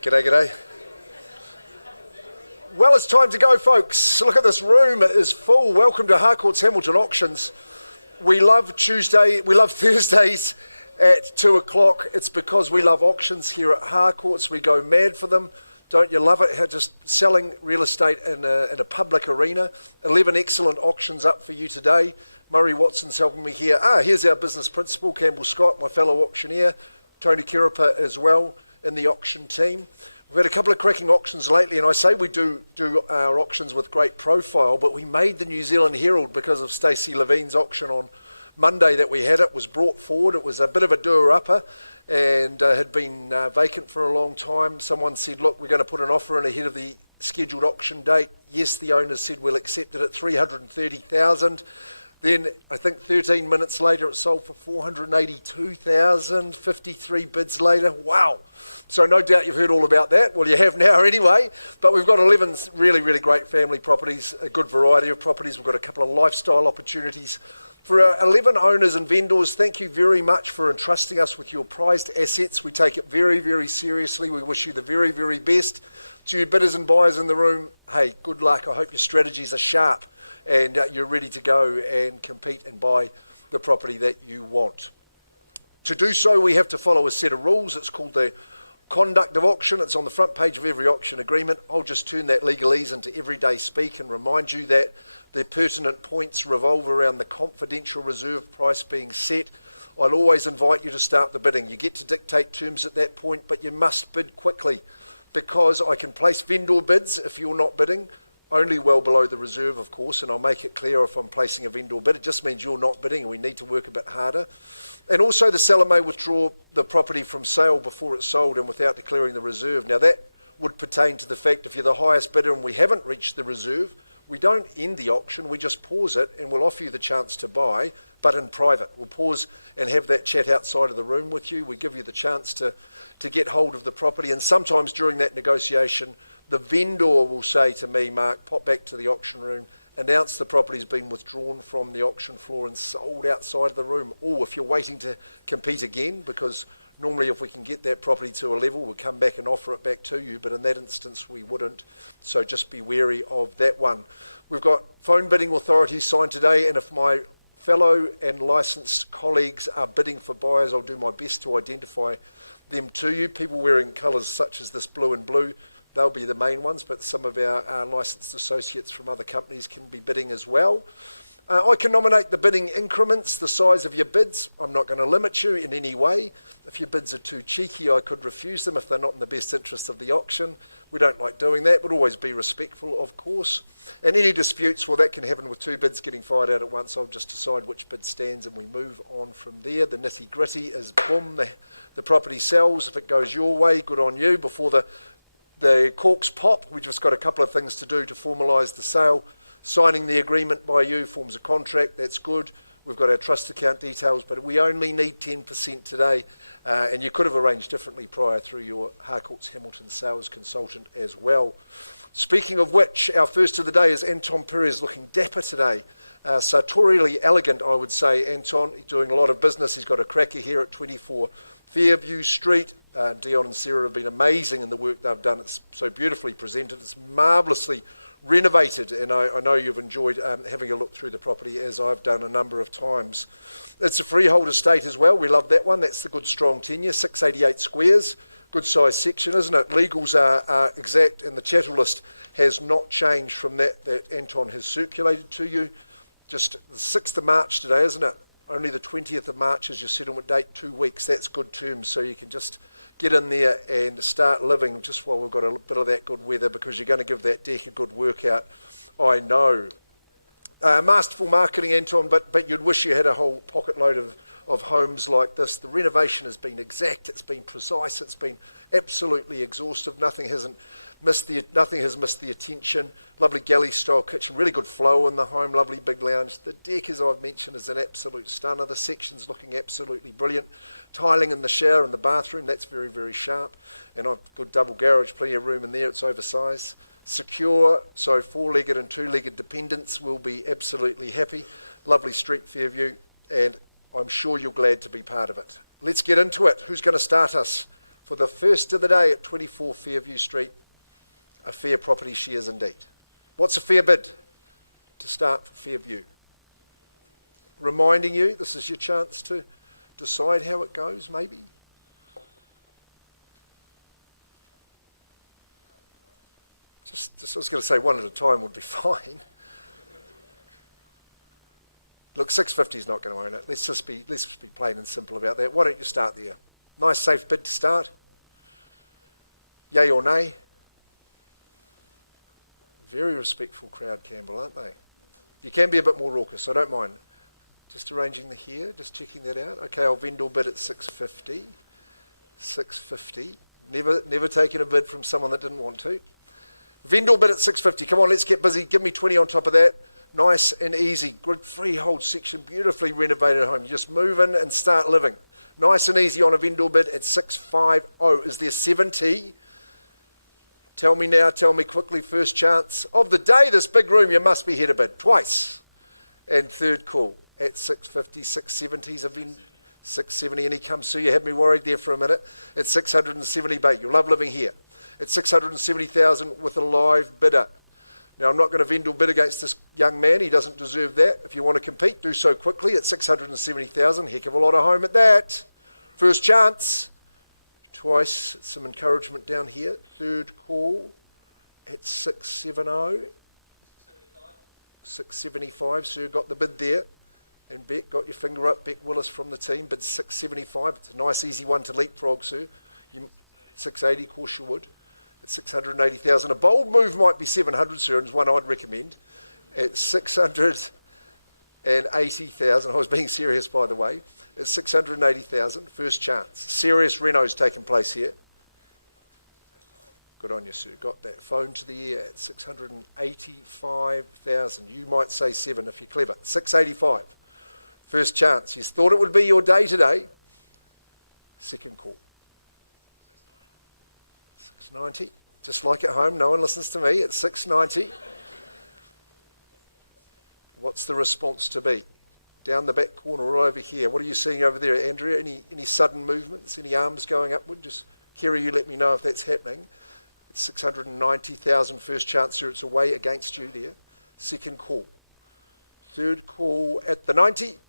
G'day, g'day. Well, it's time to go, folks. Look at this room, it is full. Welcome to Harcourts Hamilton Auctions. We love Thursdays at 2 o'clock. It's because we love auctions here at Harcourts. We go mad for them. Don't you love it? How just selling real estate in a public arena. 11 excellent auctions up for you today. Murray Watson's helping me here. Here's our business principal, Campbell Scott, my fellow auctioneer. Tony Kiripa as well in the auction team. We've had a couple of cracking auctions lately, and I say we do our auctions with great profile, but we made the New Zealand Herald because of Stacey Levine's auction on Monday that we had. It was brought forward. It was a bit of a doer-upper and had been vacant for a long time. Someone said, look, we're going to put an offer in ahead of the scheduled auction date. Yes, the owners said we'll accept it at $330,000. Then I think 13 minutes later it sold for $482,000, 53 bids later. Wow. So no doubt you've heard all about that. Well, you have now anyway. But we've got 11 really, really great family properties, a good variety of properties. We've got a couple of lifestyle opportunities. For our 11 owners and vendors, thank you very much for entrusting us with your prized assets. We take it very, very seriously. We wish you the very, very best. To you bidders and buyers in the room, hey, good luck. I hope your strategies are sharp and you're ready to go and compete and buy the property that you want. To do so, we have to follow a set of rules. It's called the conduct of auction. It's on the front page of every auction agreement. I'll just turn that legalese into everyday speak and remind you that the pertinent points revolve around the confidential reserve price being set. I'll always invite you to start the bidding. You get to dictate terms at that point, but you must bid quickly because I can place vendor bids if you're not bidding, only well below the reserve, of course, and I'll make it clear if I'm placing a vendor bid. It just means you're not bidding and we need to work a bit harder. And also the seller may withdraw the property from sale before it's sold and without declaring the reserve. Now that would pertain to the fact if you're the highest bidder and we haven't reached the reserve, we don't end the auction, we just pause it and we'll offer you the chance to buy, but in private. We'll pause and have that chat outside of the room with you. We give you the chance to get hold of the property, and sometimes during that negotiation, the vendor will say to me, Mark, pop back to the auction room, announce the property's been withdrawn from the auction floor and sold outside of the room. Or if you're waiting to compete again, because normally if we can get that property to a level, we'll come back and offer it back to you, but in that instance we wouldn't. So just be wary of that one. We've got phone bidding authorities signed today, and if my fellow and licensed colleagues are bidding for buyers, I'll do my best to identify them to you. People wearing colours such as this blue and blue, they'll be the main ones, but some of our licensed associates from other companies can be bidding as well. I can nominate the bidding increments, the size of your bids. I'm not going to limit you in any way. If your bids are too cheeky, I could refuse them if they're not in the best interest of the auction. We don't like doing that, but always be respectful, of course. And any disputes, well, that can happen with two bids getting fired out at once. I'll just decide which bid stands and we move on from there. The nitty gritty is boom, the property sells. If it goes your way, good on you. Before the corks pop, we just got a couple of things to do to formalise the sale. Signing the agreement by you forms a contract, that's good. We've got our trust account details, but we only need 10% today, and you could have arranged differently prior through your Harcourts Hamilton sales consultant as well. Speaking of which, our first of the day is Anton Perez, looking dapper today. Sartorially elegant, I would say, Anton. He's doing a lot of business. He's got a cracker here at 24 Fairview Street. Dion and Sarah have been amazing in the work they've done. It's so beautifully presented. It's marvellously renovated, and I know you've enjoyed having a look through the property, as I've done a number of times. It's a freehold estate as well. We love that one. That's the good strong tenure, 688 squares. Good size section, isn't it? Legals are exact, and the chattel list has not changed from that Anton has circulated to you. Just the 6th of March today, isn't it? Only the 20th of March is your settlement date, 2 weeks. That's good terms, so you can just get in there and start living just while we've got a bit of that good weather, because you're going to give that deck a good workout, I know. Masterful marketing, Anton, but you'd wish you had a whole pocket load of homes like this. The renovation has been exact, it's been precise, it's been absolutely exhaustive. Nothing has missed the attention. Lovely galley style kitchen, really good flow in the home, lovely big lounge. The deck, as I've mentioned, is an absolute stunner. The section's looking absolutely brilliant. Tiling in the shower and the bathroom, that's very, very sharp. And I've got double garage, plenty of room in there, it's oversized. Secure, so four-legged and two-legged dependents will be absolutely happy. Lovely street, Fairview, and I'm sure you're glad to be part of it. Let's get into it. Who's going to start us? for the first of the day at 24 Fairview Street. A fair property she is indeed. What's a fair bid to start for Fairview? Reminding you, this is your chance to decide how it goes, maybe. Just I was going to say one at a time would be fine. Look, 650 is not going to own it. Let's just be plain and simple about that. Why don't you start there? Nice safe bid to start. Yay or nay? Very respectful crowd, Campbell, aren't they? You can be a bit more raucous, I don't mind. Just arranging the hair, just checking that out. Okay, I'll vendor bid at 650. 650. Never taken a bid from someone that didn't want to. Vendor bid at 650. Come on, let's get busy. Give me 20 on top of that. Nice and easy. Good freehold section, beautifully renovated home. You just move in and start living. Nice and easy on a vendor bid at 650. Is there 70? Tell me now, tell me quickly. First chance of the day, this big room, you must be here to bid twice. And third call at 650, 670's a 670, and he comes through. You had me worried there for a minute. At 670 bait. You'll love living here. At 670,000 with a live bidder. Now, I'm not going to vendor bid against this young man. He doesn't deserve that. If you want to compete, do so quickly at 670,000. Heck of a lot of home at that. First chance. Twice, some encouragement down here. Third call at 670. 675, Sir got the bid there. And Beck, got your finger up. Beck Willis from the team, bid 675. It's a nice, easy one to leapfrog, Sir. 680, of course you would. At 680,000. A bold move might be 700, Sir, and it's one I'd recommend. At 680,000. I was being serious, by the way. At 680,000, first chance. Serious Renault's taken place here. Good on you, Sir. Got that phone to the ear at 685,000. You might say 7 if you're clever. 685. First chance. You thought it would be your day today. Second call. 690. Just like at home, no one listens to me. At 690. What's the response to be? Down the back corner, right over here. What are you seeing over there, Andrea? Any sudden movements? Any arms going upward? Just, Kerry, you let me know if that's happening. It's 690,000 first chance, Sir. It's away against you there. Second call. Third call at the 90.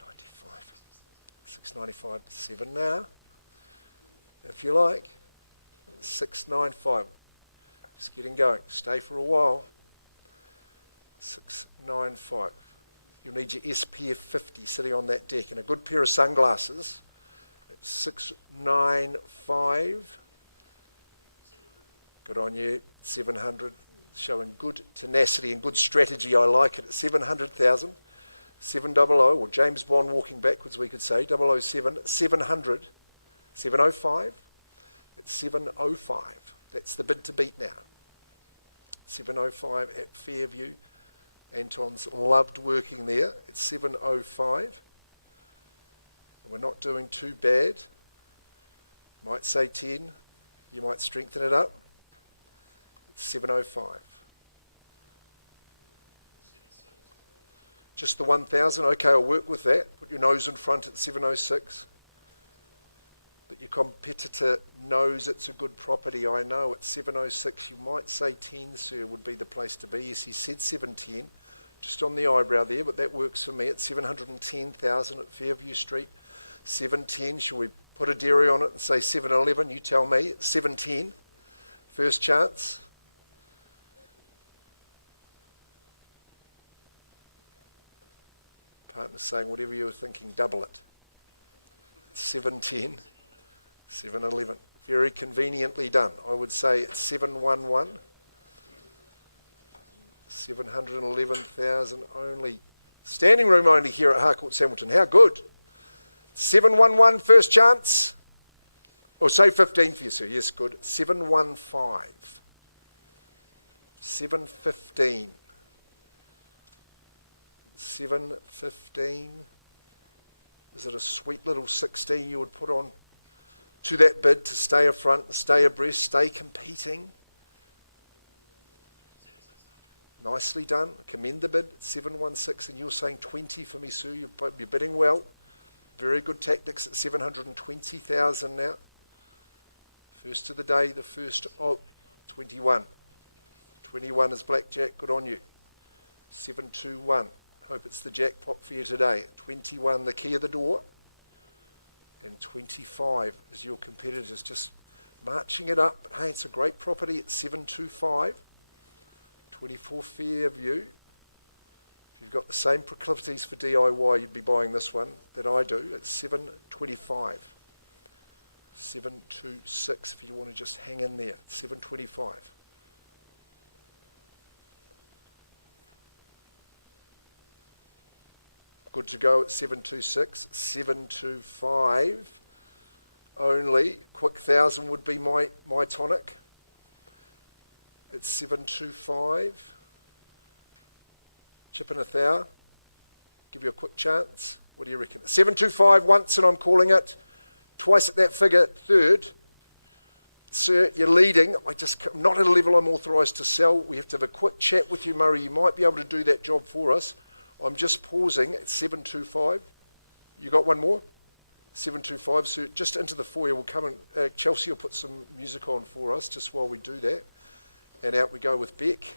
95. 695. 7 now. If you like. 695. Just getting going. Stay for a while. 695. You'll need your SPF 50 sitting on that deck and a good pair of sunglasses. At 695. Good on you. 700. Showing good tenacity and good strategy. I like it at 700,000. 700, or James Bond walking backwards, we could say. 007. 700. 705. It's 705. That's the bid to beat now. 705 at Fairview. Anton's loved working there. It's 705. And we're not doing too bad. Might say 10. You might strengthen it up. It's 705. Just the 1,000. Okay, I'll work with that. Put your nose in front at 706. But your competitor knows it's a good property. I know at 706. You might say 10, Sir, would be the place to be. Yes, he said 710. Just on the eyebrow there, but that works for me at 710,000 at Fairview Street. 710. Shall we put a dairy on it and say 711? You tell me. 710. First chance. Partner's saying whatever you were thinking, double it. 710. 711. Very conveniently done. I would say it's 711. 711,000 only. Standing room only here at Harcourts Hamilton. How good. 711 first chance. Or say 15 for you, Sir. Yes, good. 715. 715. 715. Is it a sweet little 16 you would put on to that bid to stay afront and stay abreast, stay competing? Nicely done. Commend the bid. 716, and you're saying 20 for me, Sue. You're bidding well. Very good tactics at 720,000 now. First of the day, the first, 21. 21 is blackjack, good on you. 721, hope it's the jackpot for you today. 21, the key of the door. And 25 is your competitors just marching it up. Hey, it's a great property at 725. 24 Fairview. If you've got the same proclivities for DIY, you'd be buying this one that I do. It's 725. 726 if you want to just hang in there. 725. Good to go at 726. 725. Only. Quick 1,000 would be my tonic. It's 725. Chip in 1,000. Give you a quick chance. What do you reckon? 725 once and I'm calling it. Twice at that figure, third. Sir, you're leading. I'm not at a level I'm authorised to sell. We have to have a quick chat with you, Murray. You might be able to do that job for us. I'm just pausing at 725. You got one more? 725. So just into the foyer, we'll come and Chelsea will put some music on for us just while we do that. And out we go with Beck.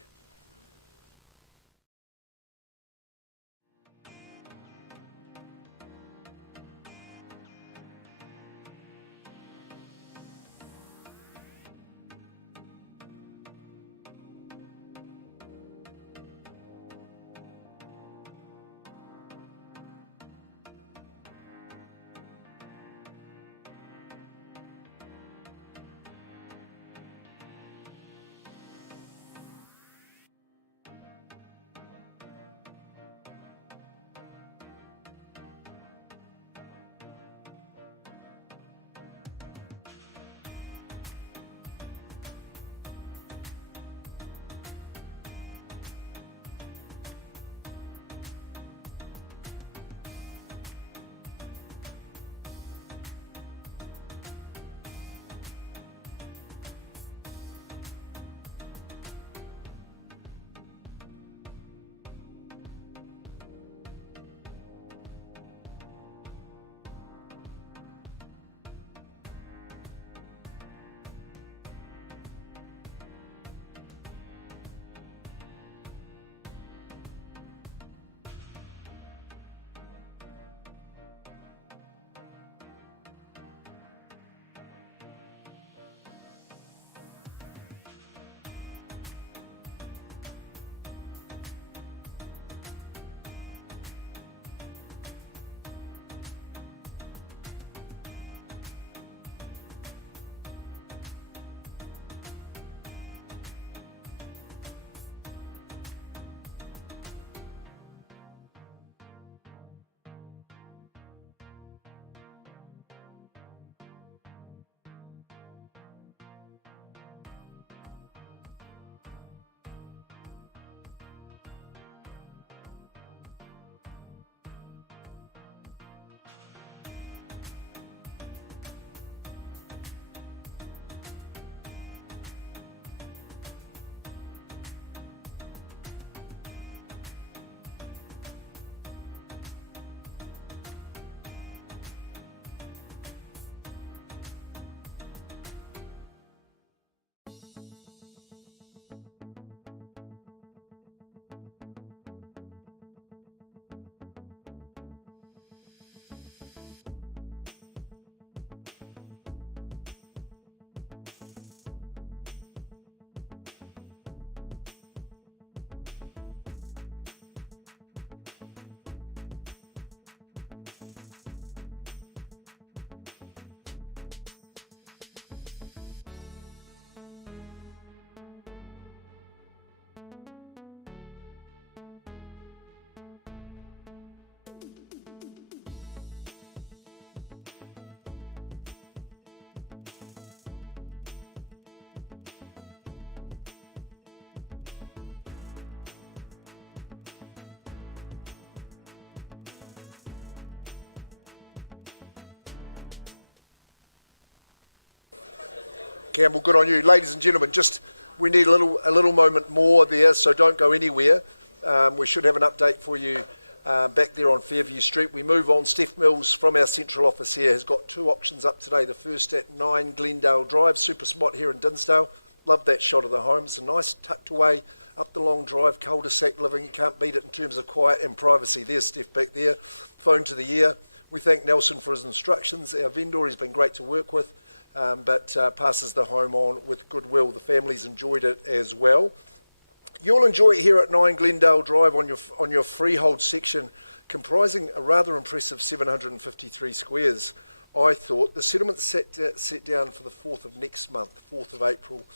Campbell, good on you. Ladies and gentlemen, we need a little moment more there, so don't go anywhere. We should have an update for you back there on Fairview Street. We move on. Steph Mills from our central office here has got 2 auctions up today. The first at 9 Glendale Drive, super spot here in Dinsdale. Love that shot of the home. It's a nice tucked away up the long drive, cul-de-sac living. You can't beat it in terms of quiet and privacy. There's Steph back there, phone to the ear. We thank Nelson for his instructions. Our vendor, he's been great to work with, but passes the home on with goodwill. The family's enjoyed it as well. You'll enjoy it here at 9 Glendale Drive on your freehold section, comprising a rather impressive 753 squares. I thought the settlement's set down for the 4th of next month, 4th of April,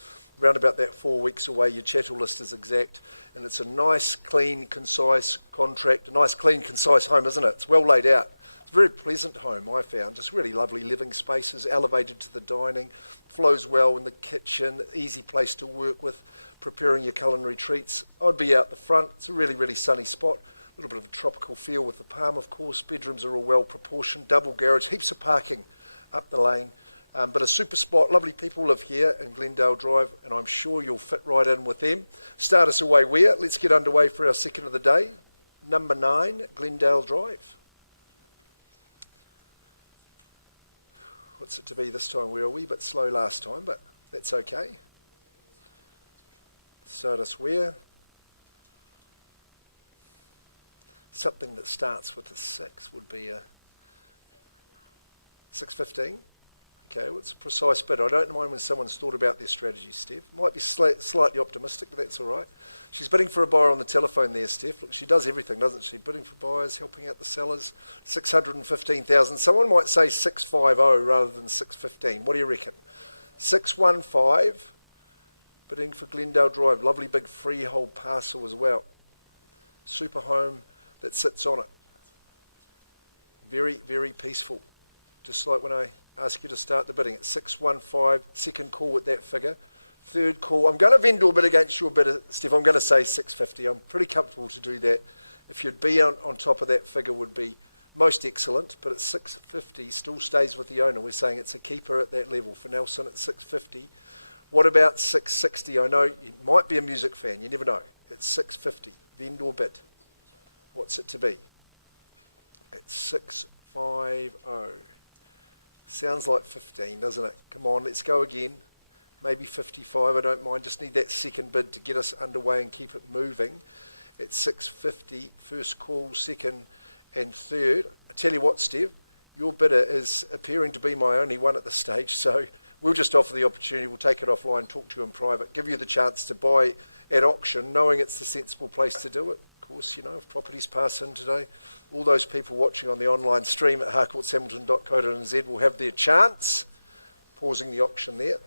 around about that 4 weeks away. Your chattel list is exact, and it's a nice, clean, concise contract, a nice, clean, concise home, isn't it? It's well laid out. It's a very pleasant home, I found. Just really lovely living spaces, elevated to the dining, flows well in the kitchen, easy place to work with, preparing your culinary treats. I'd be out the front. It's a really, really sunny spot. A little bit of a tropical feel with the palm, of course. Bedrooms are all well proportioned, double garage, heaps of parking up the lane. But a super spot, lovely people live here in Glendale Drive, and I'm sure you'll fit right in with them. Start us away where? Let's get underway for our second of the day. Number 9, Glendale Drive. What's it to be this time? We were a wee bit slow last time, but that's okay. Start us where? Something that starts with a 6 would be a 6:15. Okay, well, it's a precise bid. I don't mind when someone's thought about their strategy, Steph. Might be slightly optimistic, but that's all right. She's bidding for a buyer on the telephone there, Steph. Look, she does everything, doesn't she? Bidding for buyers, helping out the sellers. 615,000. Someone might say 650 rather than 615. What do you reckon? 615. Bidding for Glendale Drive. Lovely big freehold parcel as well. Super home that sits on it. Very, very peaceful. Just like when I ask you to start the bidding at 615, second call at that figure. Third call, I'm going to vendor bid against your bid, Steph. I'm going to say 650. I'm pretty comfortable to do that. If you'd be on top of that figure would be most excellent, but at 650 still stays with the owner. We're saying it's a keeper at that level. For Nelson at 650. What about 660? I know you might be a music fan. You never know. It's 650. Vendor bid. What's it to be? It's 650. Sounds like 15, doesn't it? Come on, let's go again. Maybe 55, I don't mind. Just need that second bid to get us underway and keep it moving. It's 650, first call, second and third. I tell you what, Steve, your bidder is appearing to be my only one at this stage, so we'll just offer the opportunity. We'll take it offline, talk to you in private, give you the chance to buy at auction, knowing it's the sensible place to do it. Of course, you know, if properties pass in today, all those people watching on the online stream at harcourtshamilton.co.nz will have their chance. Pausing the auction there.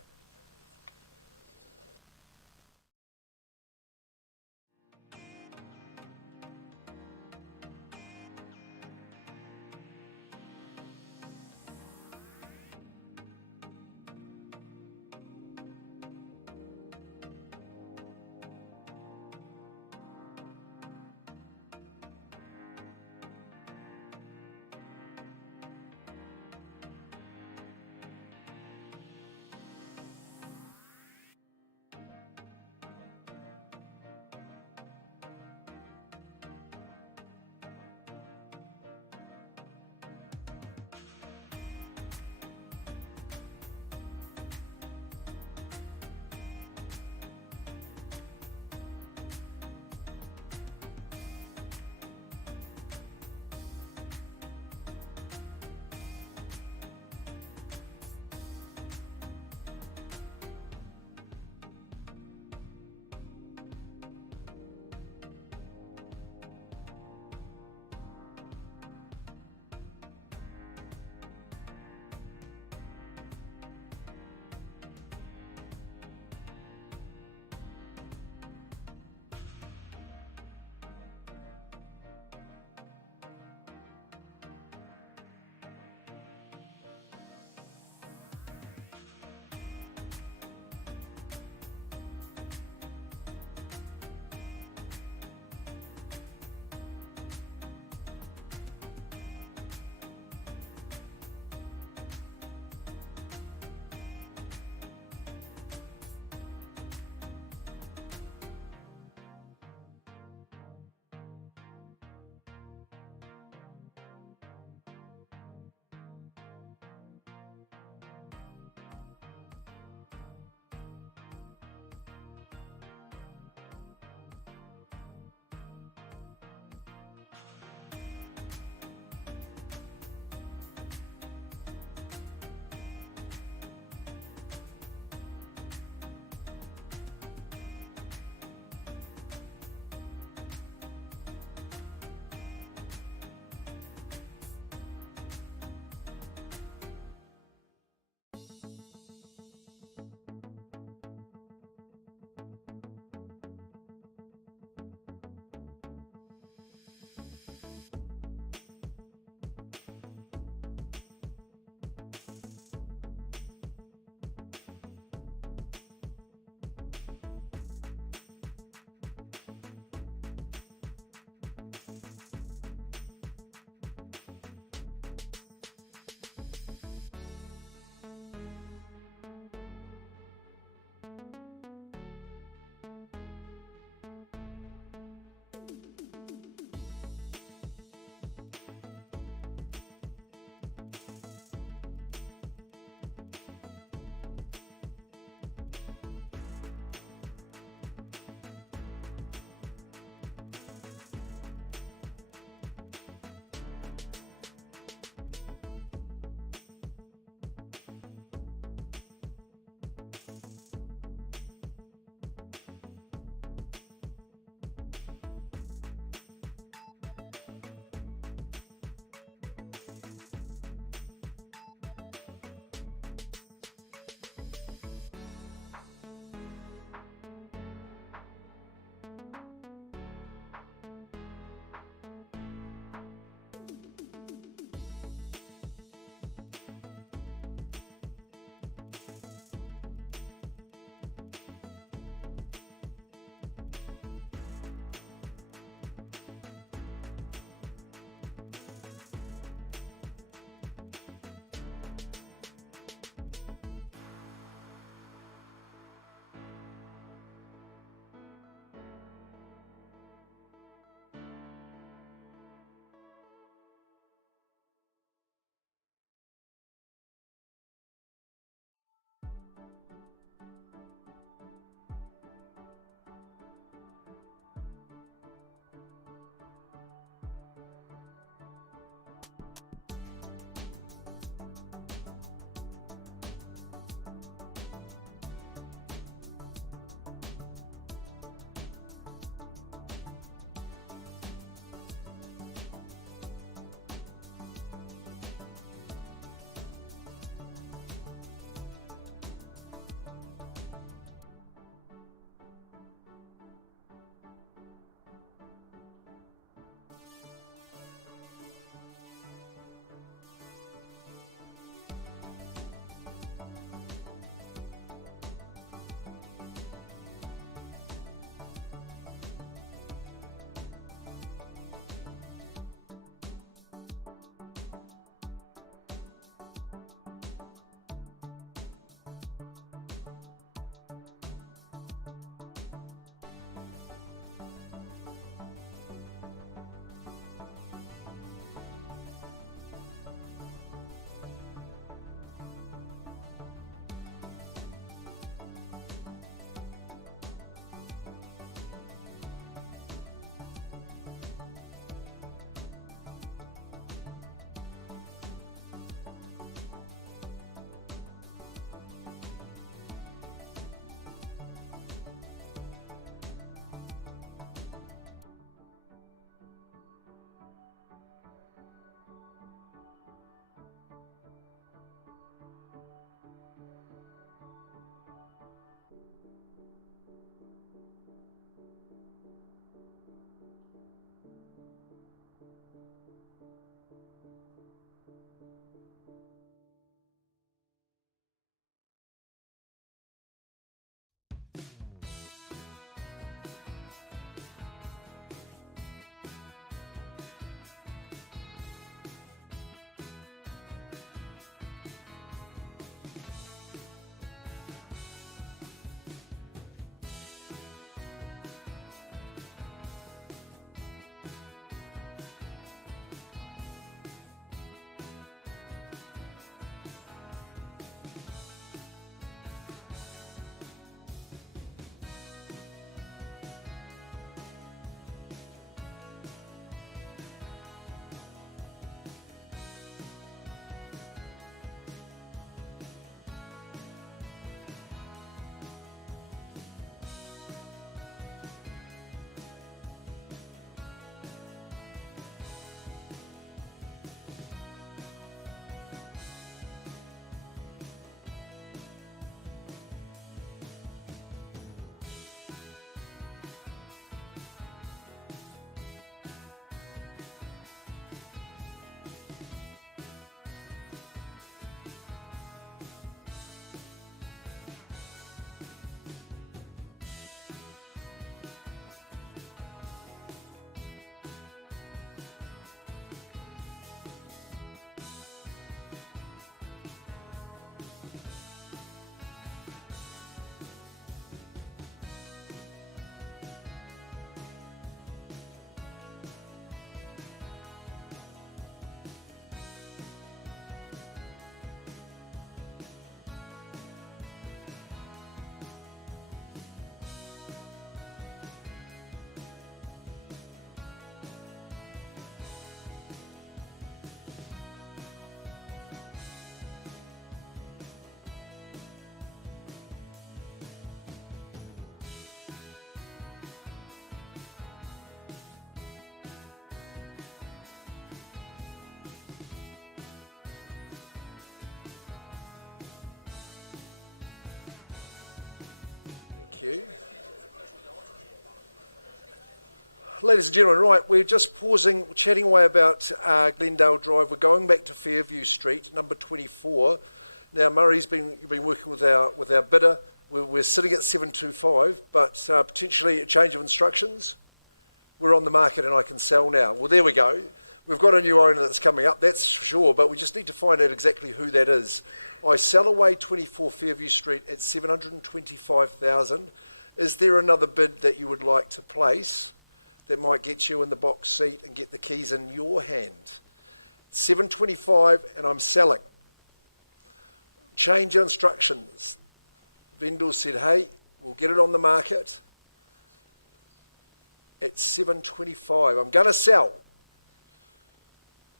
Thank you. Ladies and gentlemen, right, we're just pausing, chatting away about Glendale Drive. We're going back to Fairview Street, number 24. Now, Murray's been working with our bidder. We're sitting at 725, but potentially a change of instructions. We're on the market and I can sell now. Well, there we go. We've got a new owner that's coming up, that's for sure, but we just need to find out exactly who that is. I sell away 24 Fairview Street at 725,000. Is there another bid that you would like to place that might get you in the box seat and get the keys in your hand? 725 and I'm selling. Change your instructions. vendors said, hey, we'll get it on the market at $7.25. I'm going to sell.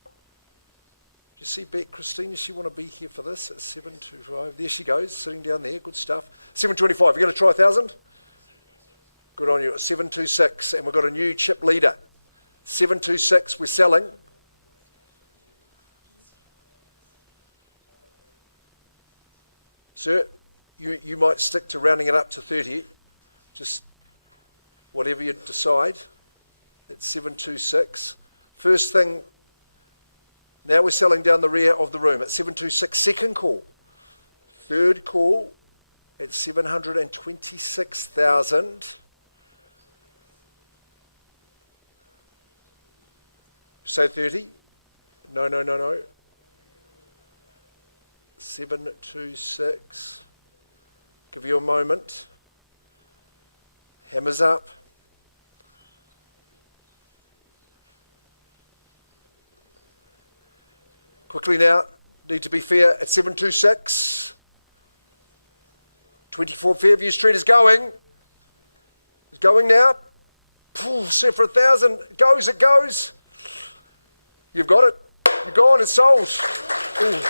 Do you see Bet Christine? Does she want to be here for this at $7.25? There she goes, sitting down there. Good stuff. $7.25. You're going to try 1,000? Good on you. At $7.26. And we've got a new chip leader. $7.26. We're selling. Sir, you might stick to rounding it up to 30. Just whatever you decide. It's $7.26. First thing, now we're selling down the rear of the room at $7.26. Second call. Third call at $726,000. Say 30? No. 726. Give you a moment. Hammers up. Quickly now, need to be fair at 726. 24 Fairview Street is going. It's going now. Set for 1,000. It goes. You've got it. You're gone. It's sold. Ooh.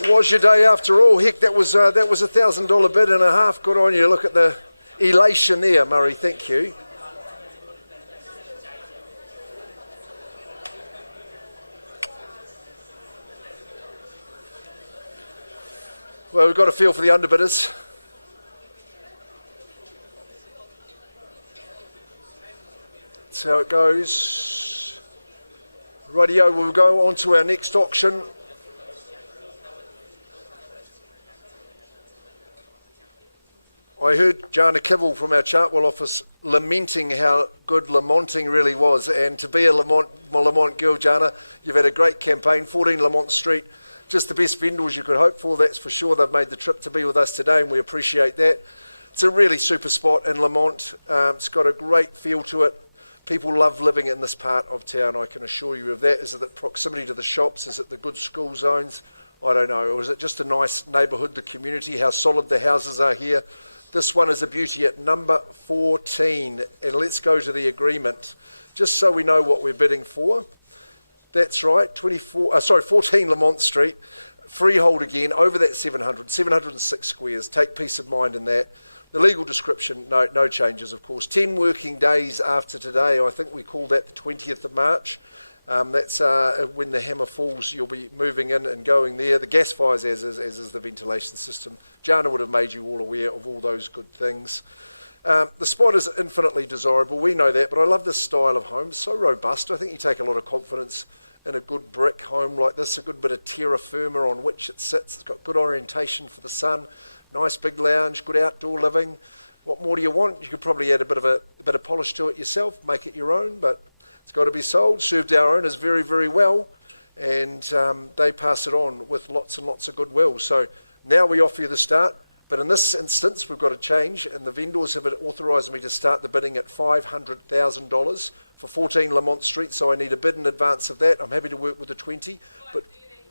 It was your day after all. Heck, that was a $1,000 bid and a half. Good on you. Look at the elation there, Murray. Thank you. Well, we've got a feel for the underbidders. That's how it goes. Rightio, we'll go on to our next auction. I heard Jana Kibble from our Chartwell office lamenting how good Lamonting really was, and to be a Lamont girl, Jana, you've had a great campaign. 14 Lamont Street, just the best vendors you could hope for, that's for sure. They've made the trip to be with us today, and we appreciate that. It's a really super spot in Lamont. It's got a great feel to it. People love living in this part of town, I can assure you of that. Is it the proximity to the shops? Is it the good school zones? I don't know. Or is it just a nice neighbourhood, the community, how solid the houses are here? This one is a beauty at number 14. And let's go to the agreement, just so we know what we're bidding for. That's right, 14 Lamont Street. Freehold again, over that 706 squares. Take peace of mind in that. The legal description, no changes, of course. 10 working days after today, I think we call that the 20th of March. That's when the hammer falls, you'll be moving in and going there. The gas fires, as is the ventilation system. Jana would have made you all aware of all those good things. The spot is infinitely desirable, we know that, but I love this style of home. It's so robust. I think you take a lot of confidence in a good brick home like this, a good bit of terra firma on which it sits. It's got good orientation for the sun, nice big lounge, good outdoor living. What more do you want? You could probably add a bit of polish to it yourself, make it your own, but it's got to be sold. Served our owners very, very well, and they pass it on with lots and lots of goodwill. So now we offer you the start, but in this instance we've got a change, and the vendors have authorised me to start the bidding at $500,000 for 14 Lamont Street, so I need a bid in advance of that. I'm happy to work with the 20, but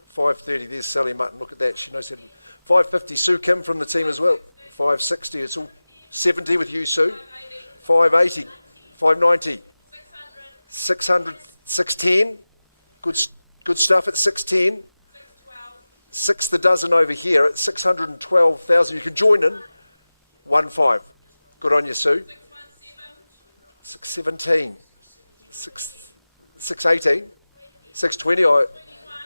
530, there's Sally Mutton, look at that, she knows how to. 550, Sue Kim from the team as well. 560, it's all 70 with you, Sue. 580, 590. 600, 610, good stuff at 610. 6 the dozen over here at 612,000. You can join in. 1.5. Good on you, Sue. 617. 618. 620.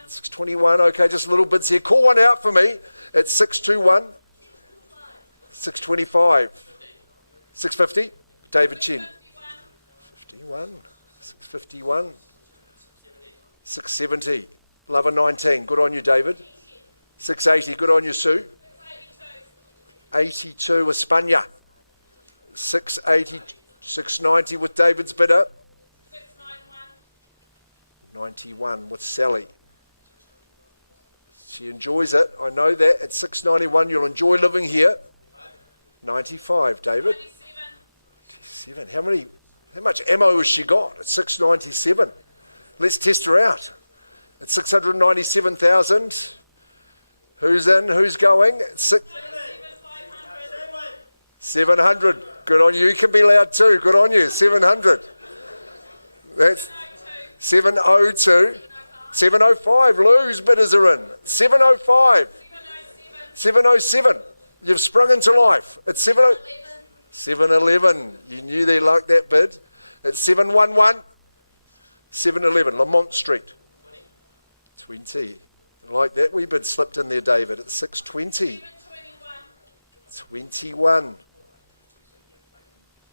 621. Okay, just little bits here. Call one out for me at 621. 625. 650. David Chen. 51. 651. 670. Lover 19. Good on you, David. 680. Good on you, Sue. 82 with Spania. 680. 690 with David's bidder. 91 with Sally. She enjoys it. I know that. At 691, you'll enjoy living here. 95, David. 97. How much ammo has she got at 697? Let's test her out. It's 697,000. Who's in? Who's going? 700. Good on you. You can be loud too. Good on you. 700. That's 702. 705. Lou's bidders are in. 705. 707. You've sprung into life. It's 711. You knew they liked that bid. It's 711. 711. Lamont Street. 20. Like that wee bid slipped in there, David. It's 620. 21.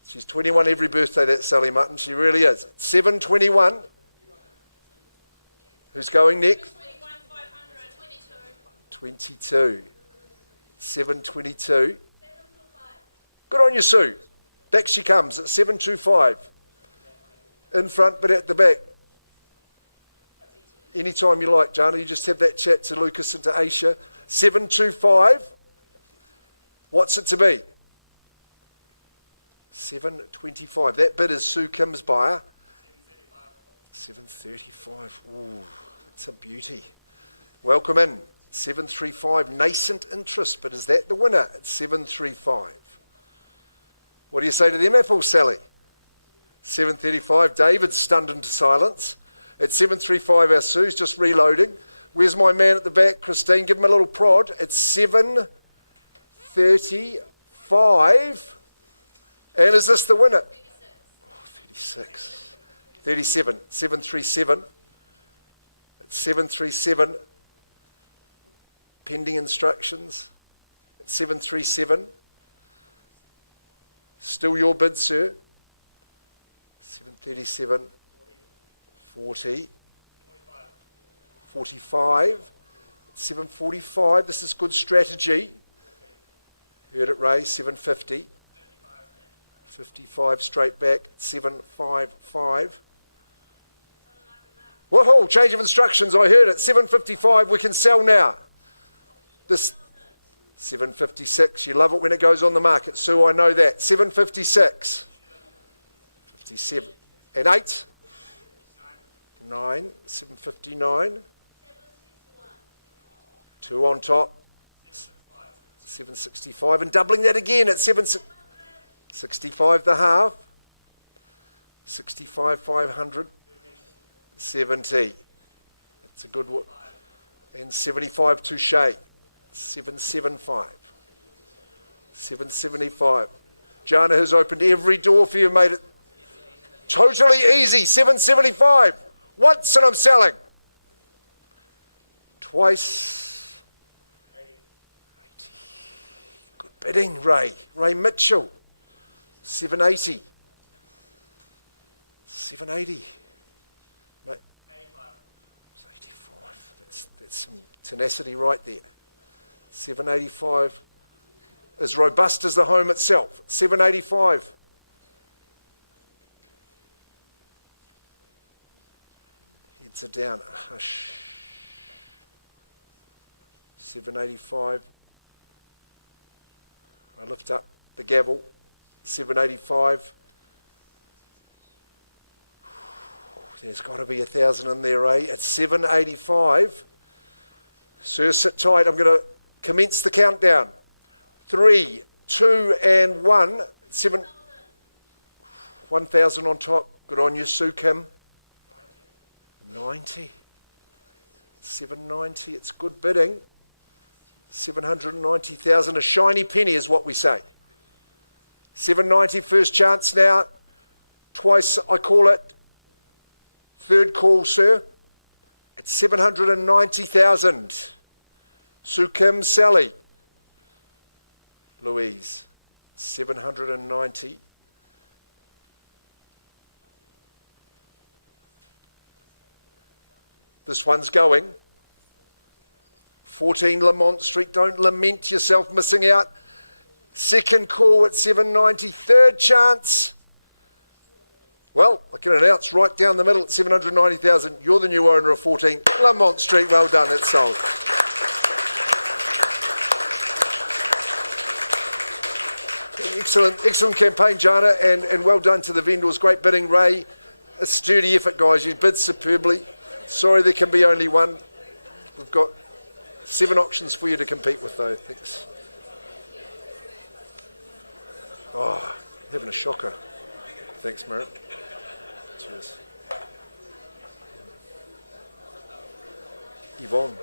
She's 21 every birthday, that Sally Mutton. She really is. 721. Who's going next? 22. 722. Good on you, Sue. Back she comes at 725. In front, but at the back. Anytime you like, Jana, you just have that chat to Lucas and to Aisha. 725. What's it to be? 725. That bid is Sue Kim's buyer. 735. Ooh, that's a beauty. Welcome in. 735. Nascent interest, but is that the winner at 735? What do you say to them apples, Sally? 735. David's stunned into silence. At 735, our Sue's just reloading. Where's my man at the back, Christine? Give him a little prod. It's 735. And is this the winner? 36. 37. 737. It's 737. Pending instructions. It's 737. Still your bid, sir. 737. 40. 45. 745. This is good strategy. Heard it, Ray. 750. 55 straight back. 755. Whoa, change of instructions. I heard it. 755. We can sell now. This 756. You love it when it goes on the market, Sue. I know that. 756. 57. And 8. 9. 759. 2 on top. 765. And doubling that again at 765 the half. 65 500. 70. That's a good one. And 75 touche. 775. 775. Jana has opened every door for you, made it totally easy. 775. Once and I'm selling. Twice. 80. Good bidding, Ray. Ray Mitchell. 780. 780. Mate. 85. That's some tenacity right there. 785. As robust as the home itself. 785. Heads are down. Hush. 785. I lift up the gavel. 785. There's got to be 1,000 in there, eh? At 785. Sir, sit tight. I'm going to commence the countdown. 3, 2, and 1. 1,000 on top. Good on you, Sue Kim. 90. 790. It's good bidding. 790,000. A shiny penny is what we say. 790, first chance now. Twice I call it. Third call, sir. It's 790,000. Sue Kim, Sally. Louise. 790. This one's going. 14 Lamont Street. Don't lament yourself missing out. Second call at 790. Third chance. Well, I can announce right down the middle at 790,000. You're the new owner of 14 Lamont Street. Well done. It's sold. Excellent campaign, Jana, and well done to the vendors. Great bidding, Ray. A sturdy effort, guys. You bid superbly. Sorry, there can be only one. We've got 7 auctions for you to compete with, though. Thanks. Oh, having a shocker. Thanks, Merritt. Cheers. Yvonne.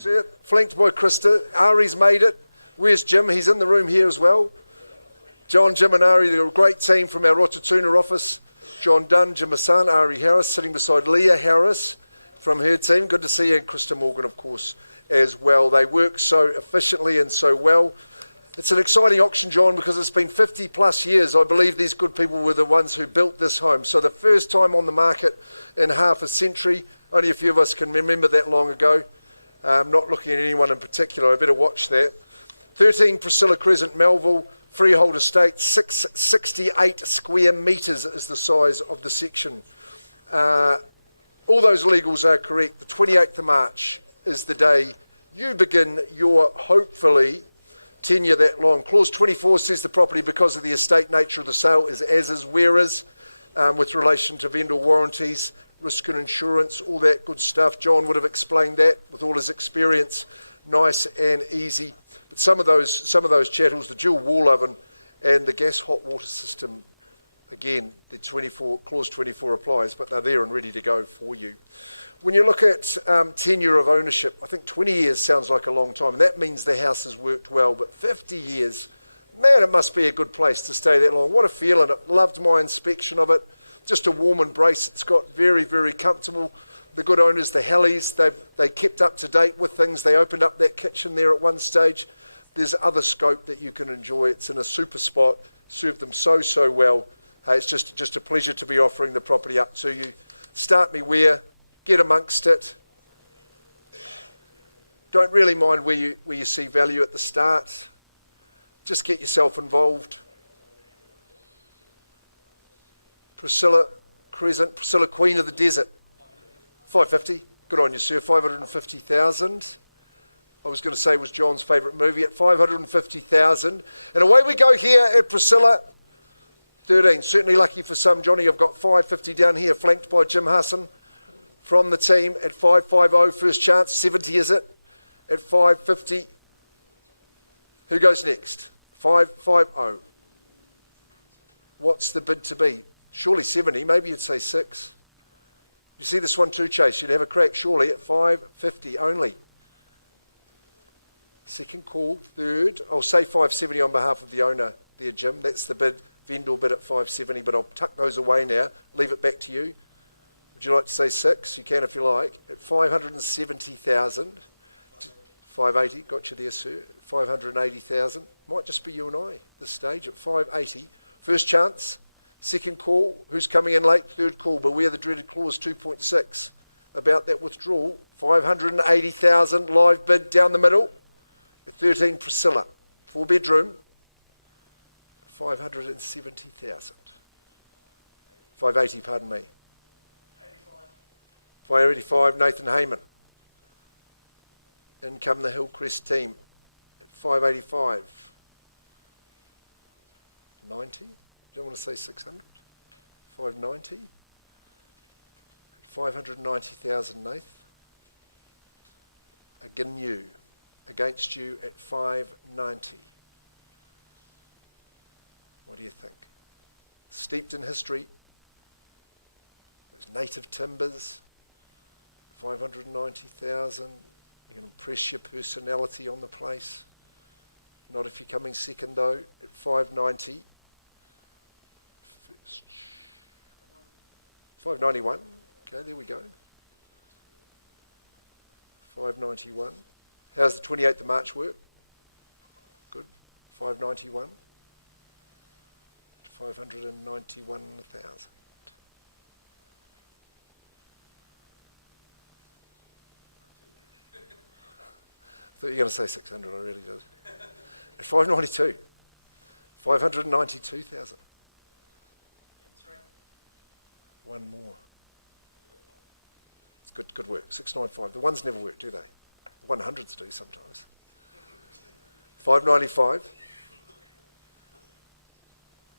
See it? Flanked by Krista. Ari's made it. Where's Jim? He's in the room here as well. John, Jim and Ari, they're a great team from our Rototuna office. John Dunn, Jim Hassan, Ari Harris, sitting beside Leah Harris from her team. Good to see you. And Krista Morgan, of course, as well. They work so efficiently and so well. It's an exciting auction, John, because it's been 50 plus years. I believe these good people were the ones who built this home. So the first time on the market in half a century. Only a few of us can remember that long ago. I'm not looking at anyone in particular. I better watch that. 13 Priscilla Crescent, Melville, freehold estate, 668 square metres is the size of the section. All those legals are correct. The 28th of March is the day you begin your, hopefully, tenure that long. Clause 24 says the property, because of the estate nature of the sale, is as is, where is, with relation to vendor warranties, risk and insurance, all that good stuff. John would have explained that with all his experience, nice and easy. But some of those chattels, the dual wall oven and the gas hot water system, again, the clause 24 applies, but they're there and ready to go for you. When you look at tenure of ownership, I think 20 years sounds like a long time, and that means the house has worked well, but 50 years, man, it must be a good place to stay that long. What a feeling. I loved my inspection of it. Just a warm embrace. It's got very, very comfortable. The good owners, the Hellies, they kept up to date with things. They opened up that kitchen there at one stage. There's other scope that you can enjoy. It's in a super spot. Served them so, so well. Hey, it's just a pleasure to be offering the property up to you. Start me where, get amongst it. Don't really mind where you see value at the start. Just get yourself involved. Priscilla Crescent, Priscilla Queen of the Desert. 550. Good on you, sir. 550,000. I was going to say was John's favourite movie at 550,000. And away we go here at Priscilla. 13. Certainly lucky for some, Johnny. I've got 550 down here, flanked by Jim Hassan from the team at 550. First chance. 70, is it? At 550. Who goes next? 550. What's the bid to be? Surely 70. Maybe you'd say 6. You see this one too, Chase. You'd have a crack surely at 550 only. Second call, third. I'll say 570 on behalf of the owner there, Jim. That's the bid. Vendor bid at 570, but I'll tuck those away now. Leave it back to you. Would you like to say 6? You can if you like. At 570,000. 580, got you there, sir. 580,000. Might just be you and I this stage at 580. First chance. Second call. Who's coming in late? Third call. Beware the dreaded clause 2.6 about that withdrawal. 580,000 live bid down the middle. 13 Priscilla, 4 bedroom, 570,000. 580, pardon me. 585, Nathan Heyman. In come the Hillcrest team at 585. 90, don't want to say 600. 590. 590,000, Nath. Again you. Against you at 590. What do you think? Steeped in history, those native timbers, 590,000. You can impress your personality on the place. Not if you're coming second though, at 590. First. 591. Okay, there we go. 591. How's the 28th of March work? Good. 591. 591,000. I thought you were going to say 600, I really did. At 592. 592,000. One more. It's good work. 695. The ones never work, do they? 100s do sometimes. 595.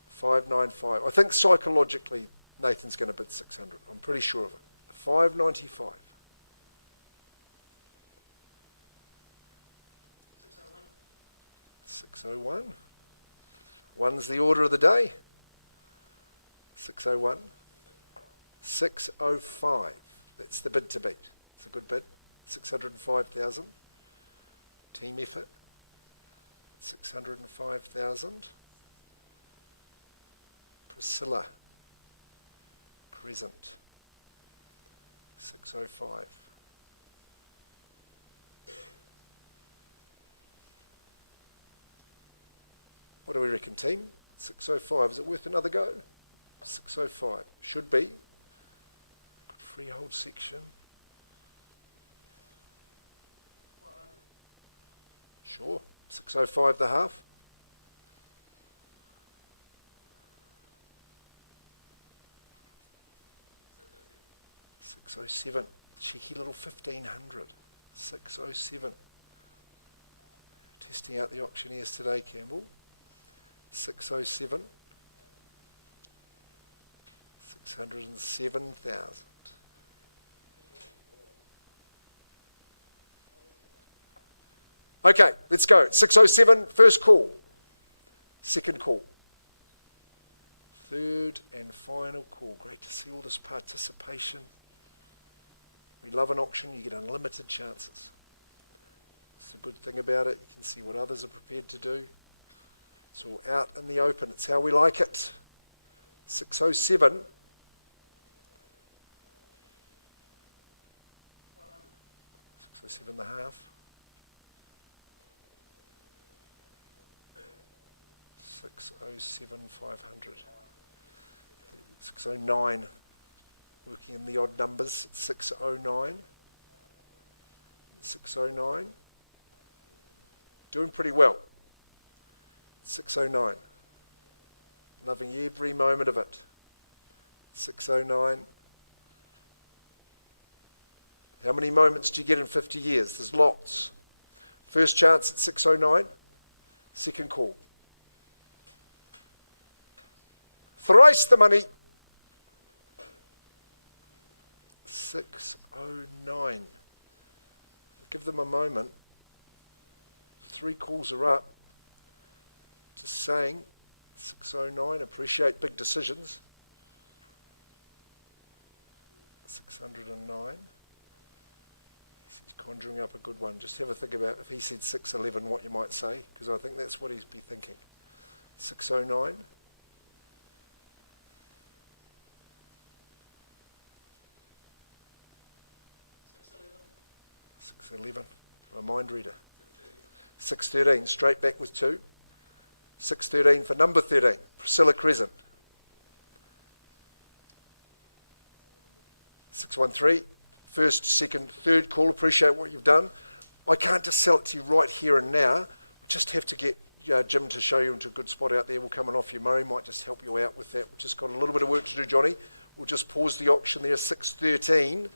595. I think psychologically Nathan's going to bid 600. I'm pretty sure of it. 595. 601. 601. One's the order of the day. 601. 605. That's the bid to beat. It's a good bid. 605,000. Team effort. 605,000. Priscilla Crescent. 605. What do we reckon, team? 605. Is it worth another go? 605. Should be. Good freehold section. Sure. 605 the half. 607. Cheeky little 1500. 607. Testing out the auctioneers today, Campbell. 607. 607,000. Okay, let's go. 607, first call. Second call. Third and final call. Great to see all this participation. We love an auction, you get unlimited chances. It's a good thing about it. You can see what others are prepared to do. It's all out in the open. It's how we like it. 607. 607 and a half. 607 500. 609. Working in the odd numbers. 609. 609. Doing pretty well. 609. Loving every moment of it. 609. How many moments do you get in 50 years? There's lots. First chance at 609. Second call. Thrice the money. 609. Give them a moment. 3 calls are up. Just saying. 609. Appreciate big decisions. 609. He's conjuring up a good one. Just have a think about if he said 611 what you might say, because I think that's what he'd be thinking. 609. 611. A mind reader. 613. Straight back with 2. 613 for number 13. Priscilla Crescent. 613. First, second, third call. Appreciate what you've done. I can't just sell it to you right here and now. We just have to get Jim to show you into a good spot out there. We'll come and off you. Murray might just help you out with that. We've just got a little bit of work to do, Johnny. We'll just pause the auction there, 613.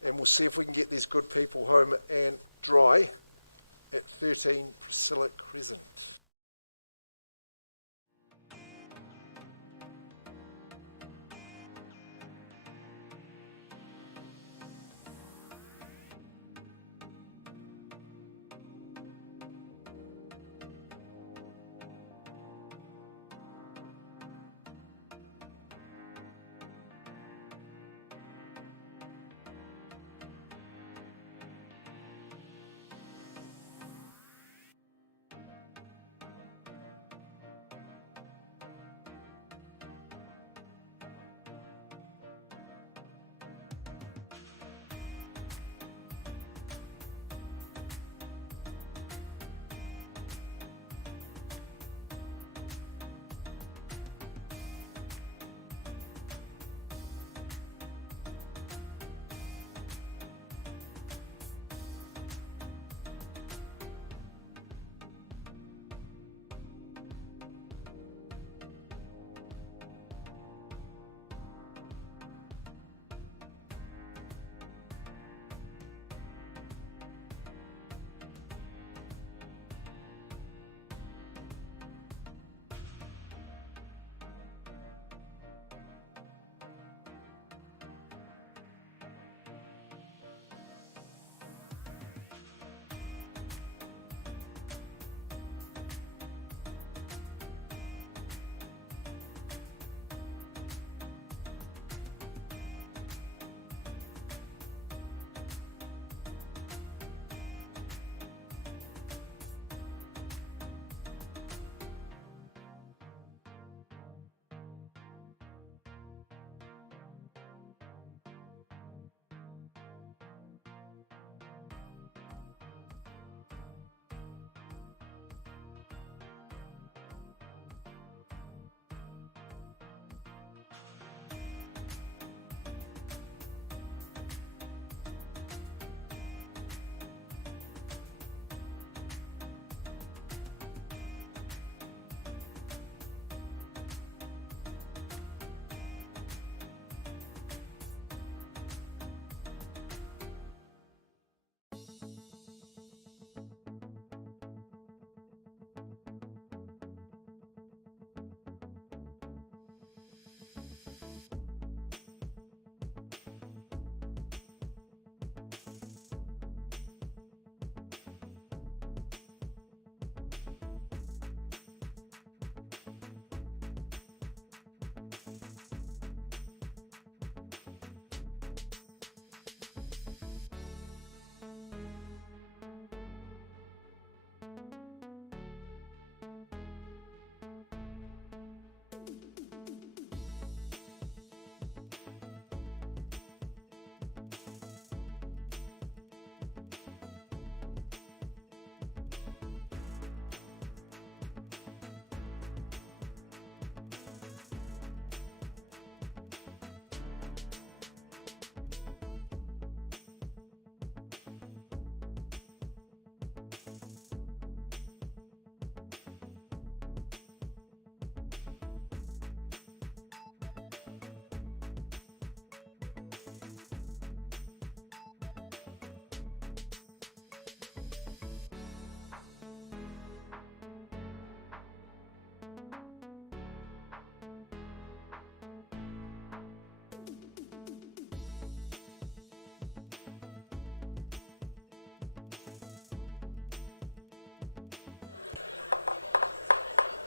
And we'll see if we can get these good people home and dry at 13 Priscilla Crescent.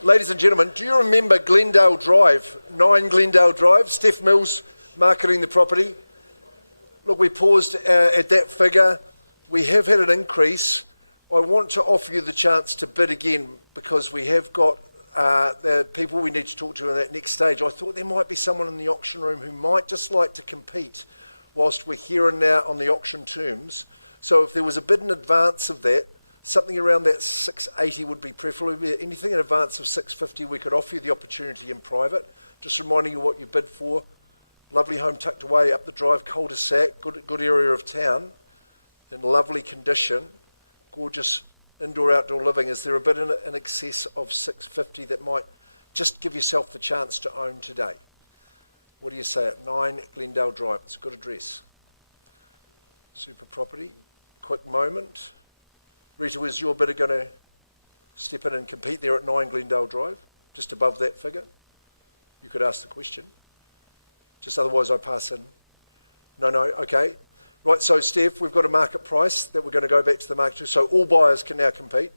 Ladies and gentlemen, do you remember Glendale Drive, 9 Glendale Drive? Steph Mills marketing the property. Look, we paused at that figure. We have had an increase. I want to offer you the chance to bid again because we have got the people we need to talk to in that next stage. I thought there might be someone in the auction room who might just like to compete whilst we're here and now on the auction terms. So if there was a bid in advance of that, something around that 680 would be preferable. Anything in advance of 650 we could offer you the opportunity in private. Just reminding you what you bid for. Lovely home tucked away up the drive, cul-de-sac, good area of town, in lovely condition, gorgeous indoor-outdoor living. Is there a bid in excess of 650 that might just give yourself the chance to own today? What do you say at 9 Glendale Drive? It's a good address. Super property. Quick moment. Rita, is your bidder going to step in and compete there at 9 Glendale Drive, just above that figure? You could ask the question. Just otherwise I pass in. No, okay. Right, so Steph, we've got a market price that we're going to go back to the market to. So all buyers can now compete.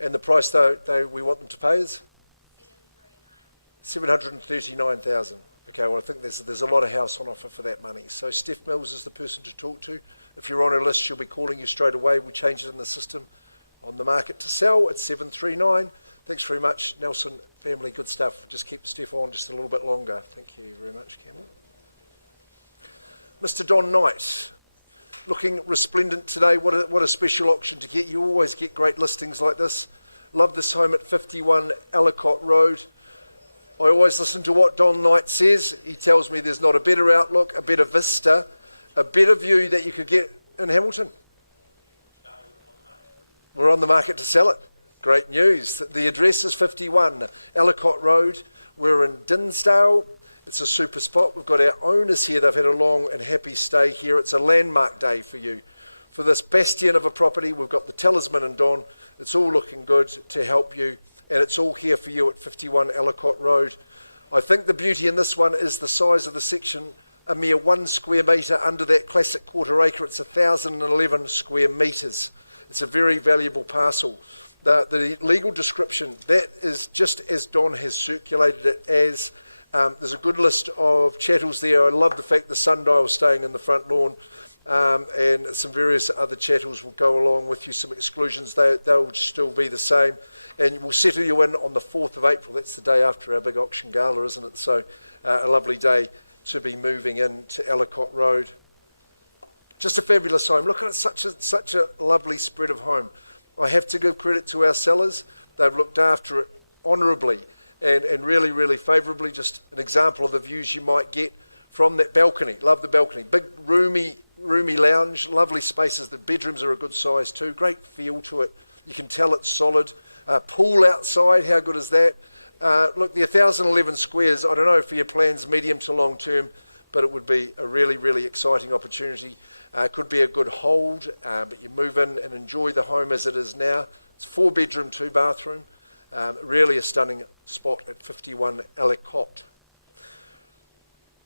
And the price we want them to pay is? 739,000. Okay, well I think there's a lot of house on offer for that money. So Steph Mills is the person to talk to. If you're on her list, she'll be calling you straight away. We change it in the system on the market to sell at 739. Thanks very much, Nelson family. Good stuff. Just keep Steph on just a little bit longer. Thank you very much, Cameron. Mr. Don Knight, looking resplendent today. What a special auction to get. You always get great listings like this. Love this home at 51 Ellicott Road. I always listen to what Don Knight says. He tells me there's not a better outlook, a better vista, a better view that you could get in Hamilton. We're on the market to sell it. Great news. The address is 51 Ellicott Road. We're in Dinsdale. It's a super spot. We've got our owners here. They've had a long and happy stay here. It's a landmark day for you. For this bastion of a property, we've got the Talisman and Don. It's all looking good to help you. And it's all here for you at 51 Ellicott Road. I think the beauty in this one is the size of the section, a mere 1 square metre under that classic quarter acre. It's 1,011 square metres. It's a very valuable parcel. The legal description, that is just as Don has circulated it as. There's a good list of chattels there. I love the fact the sundial's staying in the front lawn. And some various other chattels will go along with you, some exclusions, they'll still be the same. And we'll settle you in on the 4th of April. That's the day after our big auction gala, isn't it? So a lovely day to be moving in to Ellicott Road. Just a fabulous home. Look at it, such a lovely spread of home. I have to give credit to our sellers. They've looked after it honourably and really, really favourably. Just an example of the views you might get from that balcony. Love the balcony. Big, roomy lounge, lovely spaces. The bedrooms are a good size too. Great feel to it. You can tell it's solid. Pool outside, how good is that? Look, the 1,011 squares, I don't know for your plans medium to long term, but it would be a really, really exciting opportunity. Could be a good hold, but you move in and enjoy the home as it is now. It's 4 bedroom, 2 bathroom. Really a stunning spot at 51 Ellicott.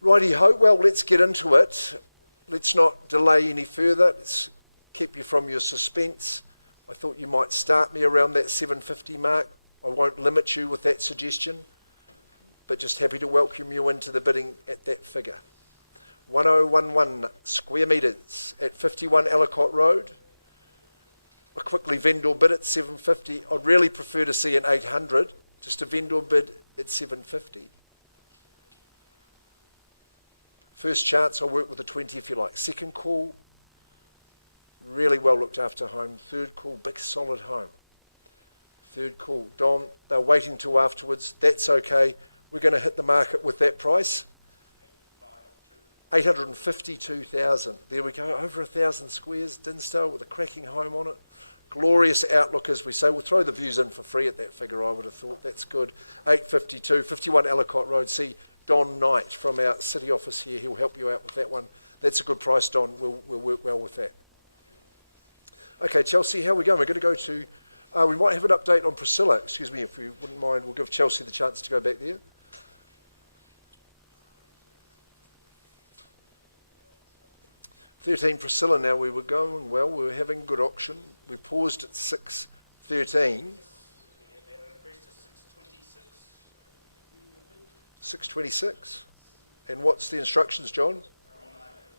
Righty-ho, well, let's get into it. Let's not delay any further. Let's keep you from your suspense. I thought you might start me around that 750 mark. I won't limit you with that suggestion, but just happy to welcome you into the bidding at that figure. 1011 square metres at 51 Ellicott Road. I quickly vendor bid at 750. I'd really prefer to see an 800, just a vendor bid at 750. First chance, I'll work with a 20 if you like. Second call, really well looked after home. Third call, big solid home. Third call, Don, they're waiting till afterwards. That's okay. We're going to hit the market with that price. 852,000. There we go, over 1,000 squares, Dinsdale with a cracking home on it. Glorious outlook, as we say. We'll throw the views in for free at that figure, I would have thought. That's good. 852, 51 Ellicott Road. See Don Knight from our city office here. He'll help you out with that one. That's a good price, Don. We'll work well with that. Okay, Chelsea, how are we going? We're going to go to... we might have an update on Priscilla. Excuse me, if you wouldn't mind. We'll give Chelsea the chance to go back there. $13 Priscilla now. We were going well. We were having a good auction. We paused at 6:13. 626. And what's the instructions, John?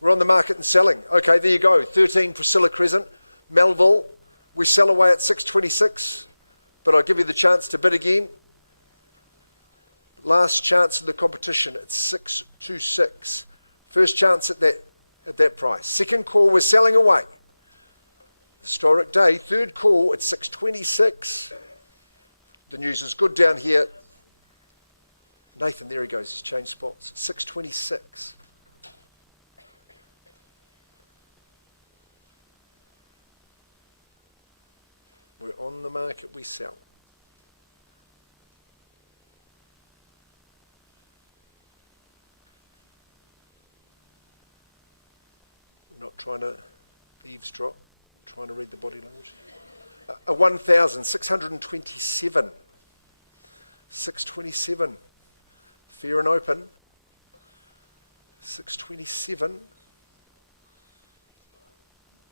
We're on the market and selling. Okay, there you go. 13 Priscilla Crescent, Melville. We sell away at 626, but I'll give you the chance to bid again. Last chance in the competition at 626. First chance at that price. Second call, we're selling away. Historic day. Third call at 626. The news is good down here. Nathan, there he goes. He's changed spots. 626. We're on the market, we sell. We're not trying to eavesdrop, trying to read the body language. 1,627. 627. Fair and open. 627.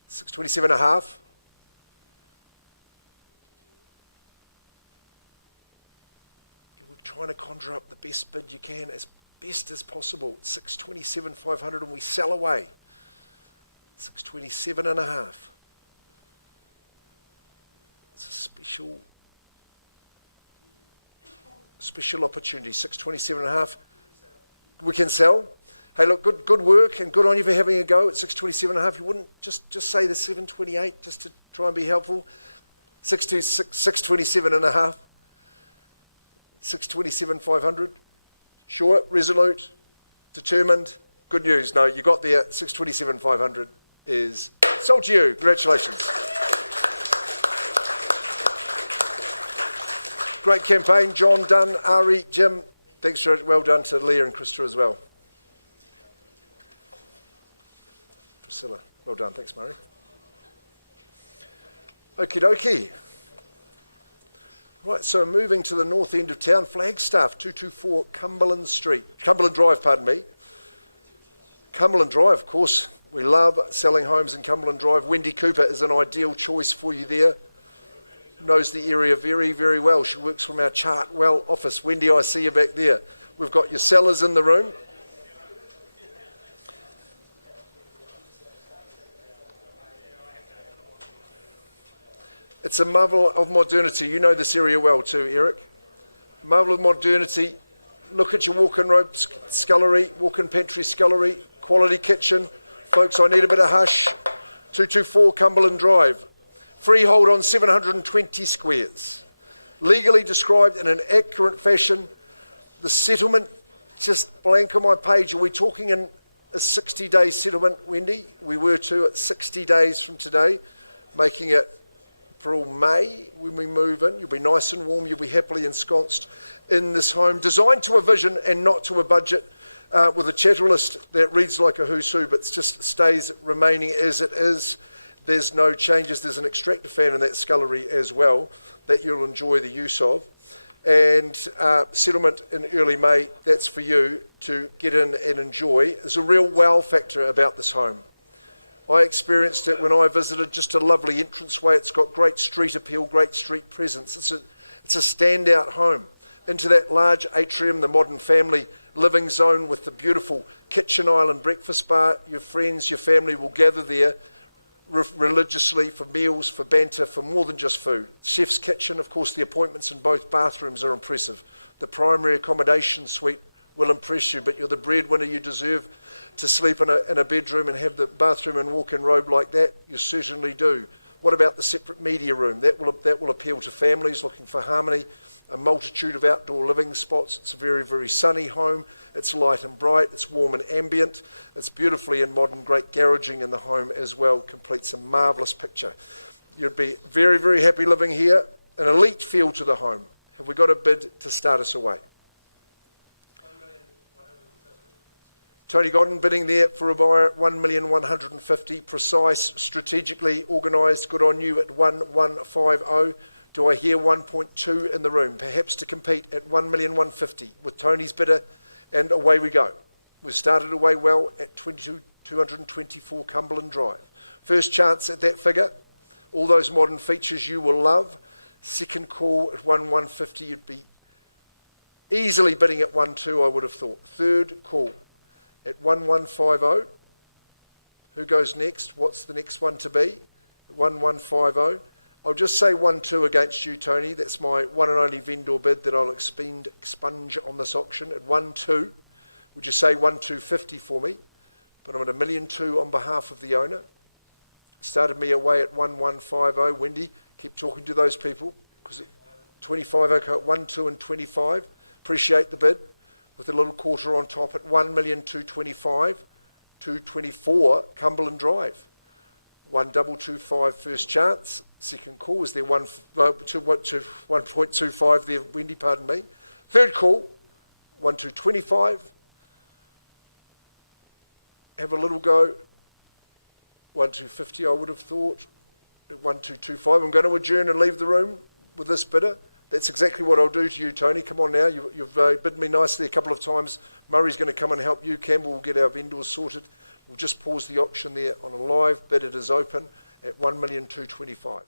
627 and a half. We're trying to conjure up the best bid you can as best as possible. 627 500 and we sell away. 627 and a half. It's a special opportunity. 627 and a half. We can sell. Hey, look, good work and good on you for having a go at 627 and a half. You wouldn't just say the 728 just to try and be helpful. 627 and a half. 627 500. Sure, resolute, determined. Good news. No, you got there. 627 500 is sold to you. Congratulations. Great campaign. John, Dunn, Ari, Jim. Thanks, well done to Leah and Krista as well. Priscilla, well done. Thanks, Murray. Okie dokie. Right, so moving to the north end of town, Flagstaff, 224 Cumberland Drive, pardon me. Cumberland Drive, of course, we love selling homes in Cumberland Drive. Wendy Cooper is an ideal choice for you there. Knows the area very, very well. She works from our Chartwell office. Wendy, I see you back there. We've got your sellers in the room. It's a marvel of modernity. You know this area well too, Eric. Marvel of modernity. Look at your walk-in robe scullery, walk-in pantry scullery, quality kitchen. Folks, I need a bit of hush. 224 Cumberland Drive. Freehold on 720 squares. Legally described in an accurate fashion. The settlement, just blank on my page. Are we talking in a 60-day settlement, Wendy? We were to at 60 days from today, making it April, May, when we move in. You'll be nice and warm. You'll be happily ensconced in this home, designed to a vision and not to a budget, with a chatter list that reads like a who's who, but just stays remaining as it is. There's no changes. There's an extractor fan in that scullery as well that you'll enjoy the use of. And settlement in early May, that's for you to get in and enjoy. There's a real wow factor about this home. I experienced it when I visited. Just a lovely entranceway. It's got great street appeal, great street presence. It's a standout home. Into that large atrium, the modern family living zone with the beautiful kitchen island breakfast bar. Your friends, your family will gather there religiously for meals, for banter, for more than just food. Chef's kitchen, of course, the appointments in both bathrooms are impressive. The primary accommodation suite will impress you, but you're the breadwinner. You deserve to sleep in a bedroom and have the bathroom and walk-in robe like that. You certainly do. What about the separate media room? That will appeal to families looking for harmony, a multitude of outdoor living spots. It's a very, very sunny home. It's light and bright. It's warm and ambient. It's beautifully and modern. Great garaging in the home as well. Completes a marvellous picture. You'd be very, very happy living here. An elite feel to the home. Have we got a bid to start us away? Tony Godden bidding there for a buyer at 1,150,000, precise, strategically organised. Good on you at 1,150. Do I hear 1.2 in the room? Perhaps to compete at 1,150,000 with Tony's bidder, and away we go. We've started away well at 224 Cumberland Drive. First chance at that figure. All those modern features you will love. Second call at 1,150,000, you'd be Easily bidding at 1-2, I would have thought. Third call at 1150. Who goes next? What's the next one to be? 1150. I'll just say 1-2 against you, Tony. That's my one and only vendor bid that I'll expunge on this auction at 1-2. Would you say 1-250 for me? But I'm at $1,200,000 on behalf of the owner. Started me away at 1150. Wendy, keep talking to those people. Because 25, okay, 1-2 and 25. Appreciate the bid. With a little quarter on top at 1,225,000. 224 Cumberland Drive. 1,225 first chance. Second call was there 1.25 there, Wendy, pardon me. Third call, 1,225. Have a little go. 1,250 I would have thought. At 1,225. I'm going to adjourn and leave the room with this bidder. That's exactly what I'll do to you, Tony. Come on now. You've bidden me nicely a couple of times. Murray's going to come and help you. Campbell will get our vendors sorted. We'll just pause the auction there on a live bid. It is open at 1,225,000.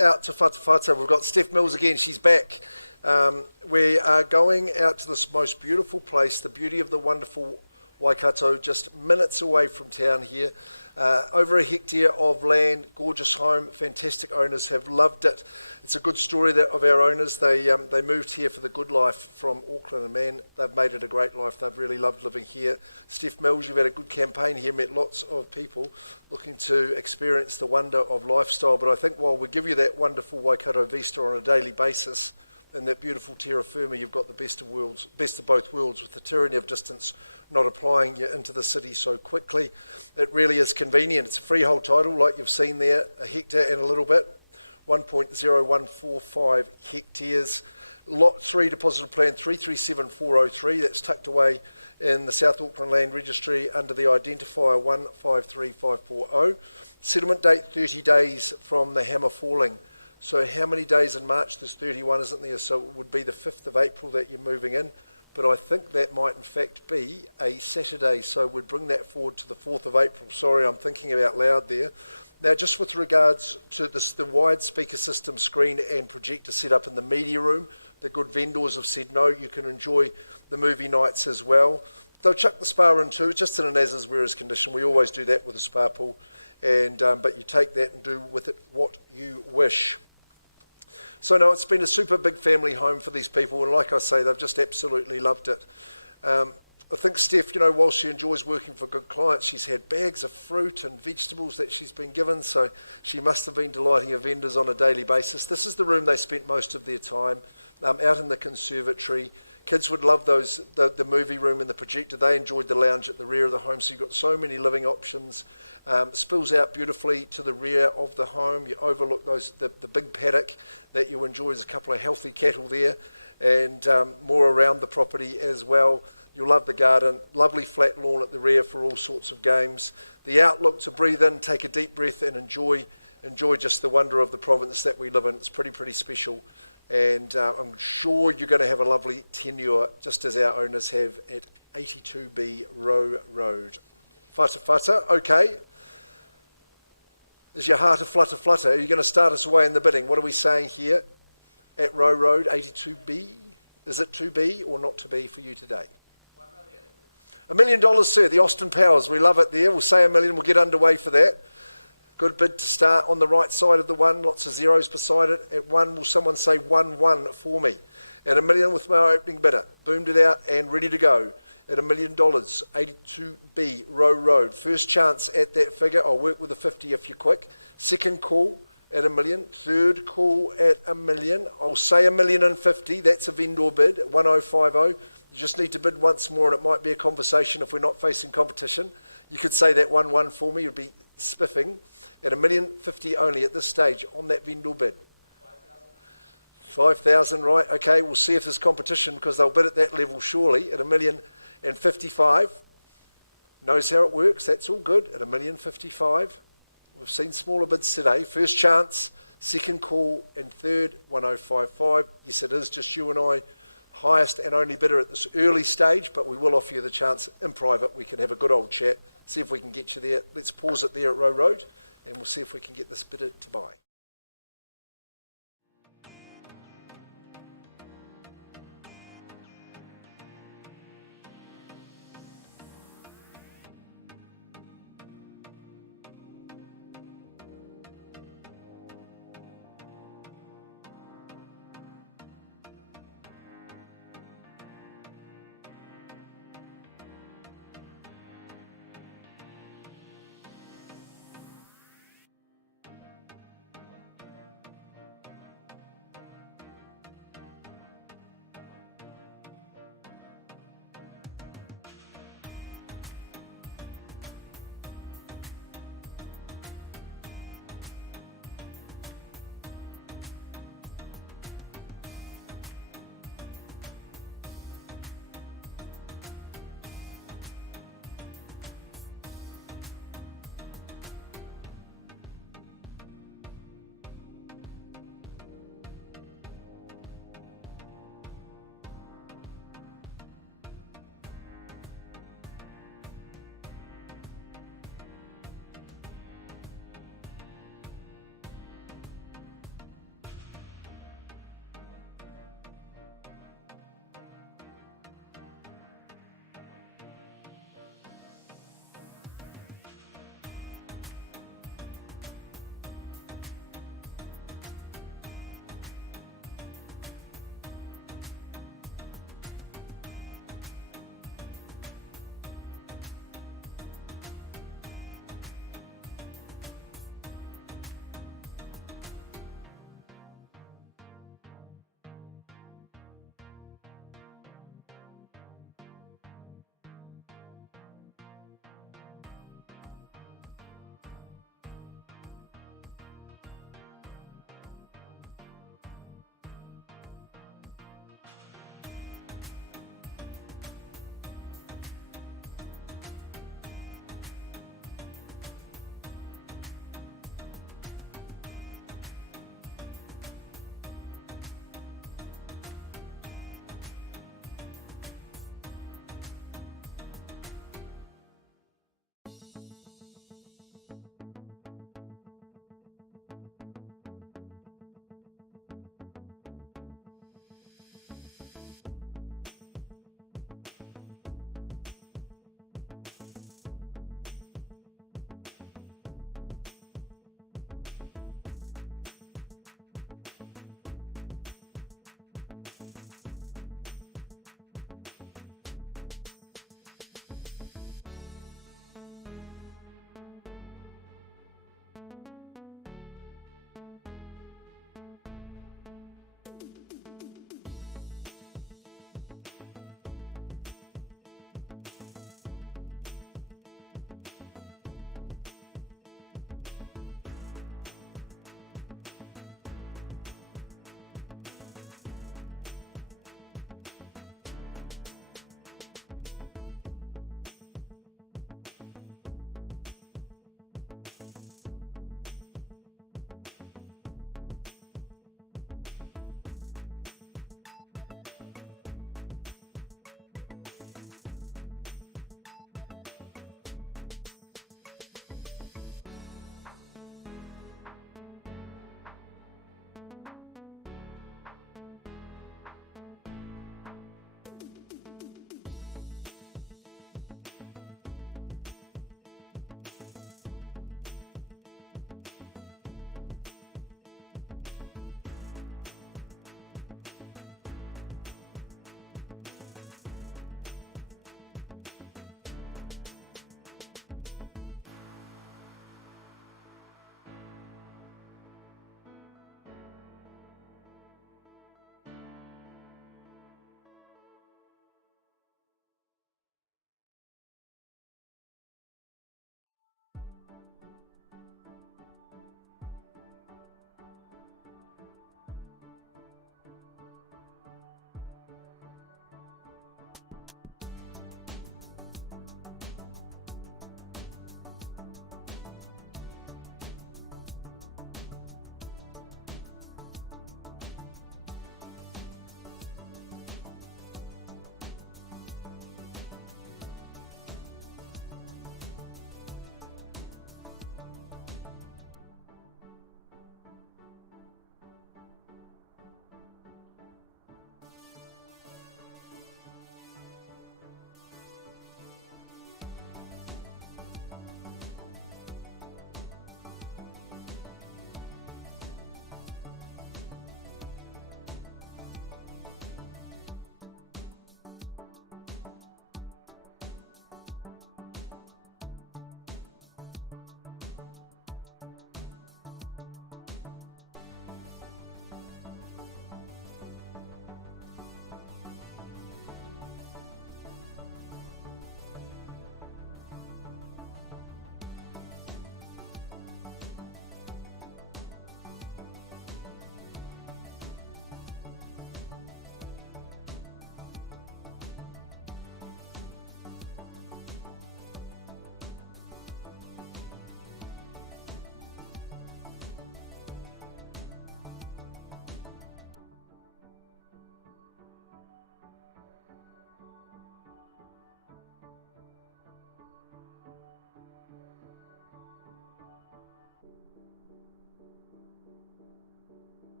Out to Whatawhata. We've got Steph Mills again. She's back. We are going out to this most beautiful place, the beauty of the wonderful Waikato, just minutes away from town here. Over a hectare of land, gorgeous home, fantastic owners, have loved it. It's a good story of our owners. They moved here for the good life from Auckland, and man, they've made it a great life. They've really loved living here. Steph Mills, you've had a good campaign here, met lots of people looking to experience the wonder of lifestyle. But I think while we give you that wonderful Waikato vista on a daily basis, in that beautiful terra firma, you've got the best of both worlds, with the tyranny of distance not applying you into the city so quickly. It really is convenient. It's a freehold title, like you've seen there, a hectare and a little bit, 1.0145 hectares. Lot 3 deposited plan 337403, that's tucked away in the South Auckland Land Registry under the identifier 153540. Settlement date 30 days from the hammer falling. So how many days in March? There's 31, isn't there? So it would be the 5th of April that you're moving in. But I think that might in fact be a Saturday, so we'd bring that forward to the 4th of April. Sorry, I'm thinking out loud there. Now, just with regards to this, the wide speaker system, screen and projector set up in the media room, the good vendors have said no, you can enjoy the movie nights as well. They'll chuck the spa in too, just in an as-is-whereas condition. We always do that with a spa pool, and but you take that and do with it what you wish. So no, it's been a super big family home for these people, and like I say, they've just absolutely loved it. I think Steph, while she enjoys working for good clients, she's had bags of fruit and vegetables that she's been given, so she must have been delighting her vendors on a daily basis. This is the room they spent most of their time, out in the conservatory. Kids would love the movie room and the projector. They enjoyed the lounge at the rear of the home, so you've got so many living options. Spills out beautifully to the rear of the home. You overlook the big paddock that you enjoy. There's a couple of healthy cattle there, and more around the property as well. You'll love the garden, lovely flat lawn at the rear for all sorts of games. The outlook to breathe in, take a deep breath and enjoy just the wonder of the province that we live in. It's pretty special. And I'm sure you're going to have a lovely tenure, just as our owners have at 82B Roe Road. Whatawhata, okay. Is your heart a flutter? Are you going to start us away in the bidding? What are we saying here at Roe Road, 82B? Is it to be or not to be for you today? $1 million, sir. The Austin Powers. We love it there. We'll say $1 million. We'll get underway for that. Good bid to start on the right side of the one. Lots of zeros beside it. At 1, will someone say 1-1 for me? At $1 million with my opening bidder. Boomed it out and ready to go. At $1 million, 82B Roe Road. First chance at that figure. I'll work with a 50 if you're quick. Second call at $1 million. Third call at $1 million. I'll say $1,050,000. That's a vendor bid at 1050. You just need to bid once more, and it might be a conversation if we're not facing competition. You could say that 1-1 for me. You'd be spiffing. At $1,050,000 only at this stage on that vendor bid. 5,000, right? Okay, we'll see if there's competition, because they'll bid at that level surely. At $1,055,000. Knows how it works. That's all good. At $1,055,000. We've seen smaller bids today. First chance, second call, and third, 1055. Yes, it is just you and I. Highest and only bidder at this early stage, but we will offer you the chance in private. We can have a good old chat, see if we can get you there. Let's pause it there at Roe Road, and we'll see if we can get this bidder to buy.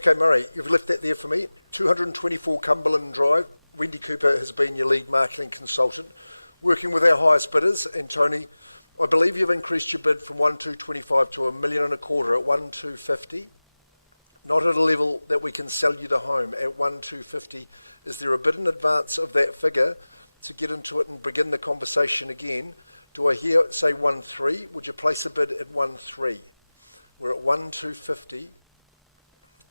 Okay, Murray, you've left that there for me. 224 Cumberland Drive. Wendy Cooper has been your lead marketing consultant, working with our highest bidders. And Tony, I believe you've increased your bid from 1,225 to $1,250,000 at 1,250. Not at a level that we can sell you the home at 1,250. Is there a bid in advance of that figure to get into it and begin the conversation again? Do I hear it say 1,300? Would you place a bid at 1,300? We're at 1,250.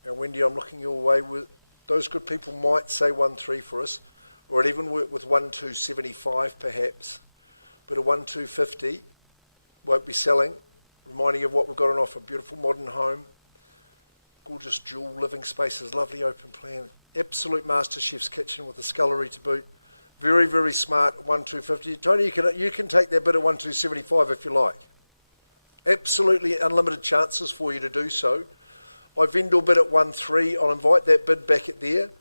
And Wendy, I'm looking your way. Those good people might say 1,300 for us, or I'd even work with 1,275 perhaps. But a 1,250 won't be selling. Reminding you of what we've got on offer. Beautiful modern home. Gorgeous dual living spaces, lovely open plan. Absolute master chef's kitchen with a scullery to boot. Very, very smart 1,250. Tony, you can take that bid at 1,275 if you like. Absolutely unlimited chances for you to do so. I vendor bid at 1,300. I'll invite that bid back at there.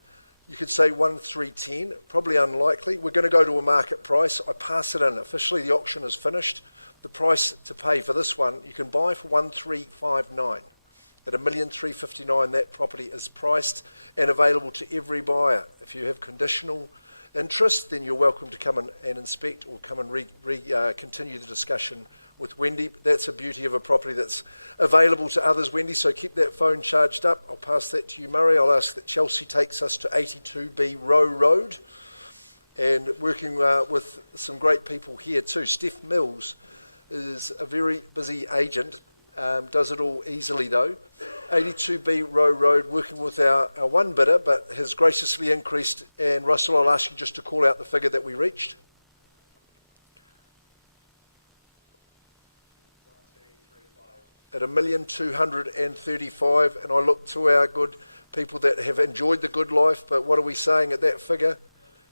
You could say 1,310. Probably unlikely. We're going to go to a market price. I pass it in. Officially, the auction is finished. The price to pay for this one, you can buy for 1,359. At $1,359,000, that property is priced and available to every buyer. If you have conditional interest, then you're welcome to come and inspect or come and continue the discussion with Wendy. That's a beauty of a property that's available to others, Wendy, so keep that phone charged up. I'll pass that to you, Murray. I'll ask that Chelsea takes us to 82B Row Road, and working with some great people here too. Steph Mills is a very busy agent. Does it all easily though. 82B Row Road, working with our one bidder, but has graciously increased. And Russell, I'll ask you just to call out the figure that we reached. 1,235. At $1,235,000, and I look to our good people that have enjoyed the good life. But what are we saying at that figure?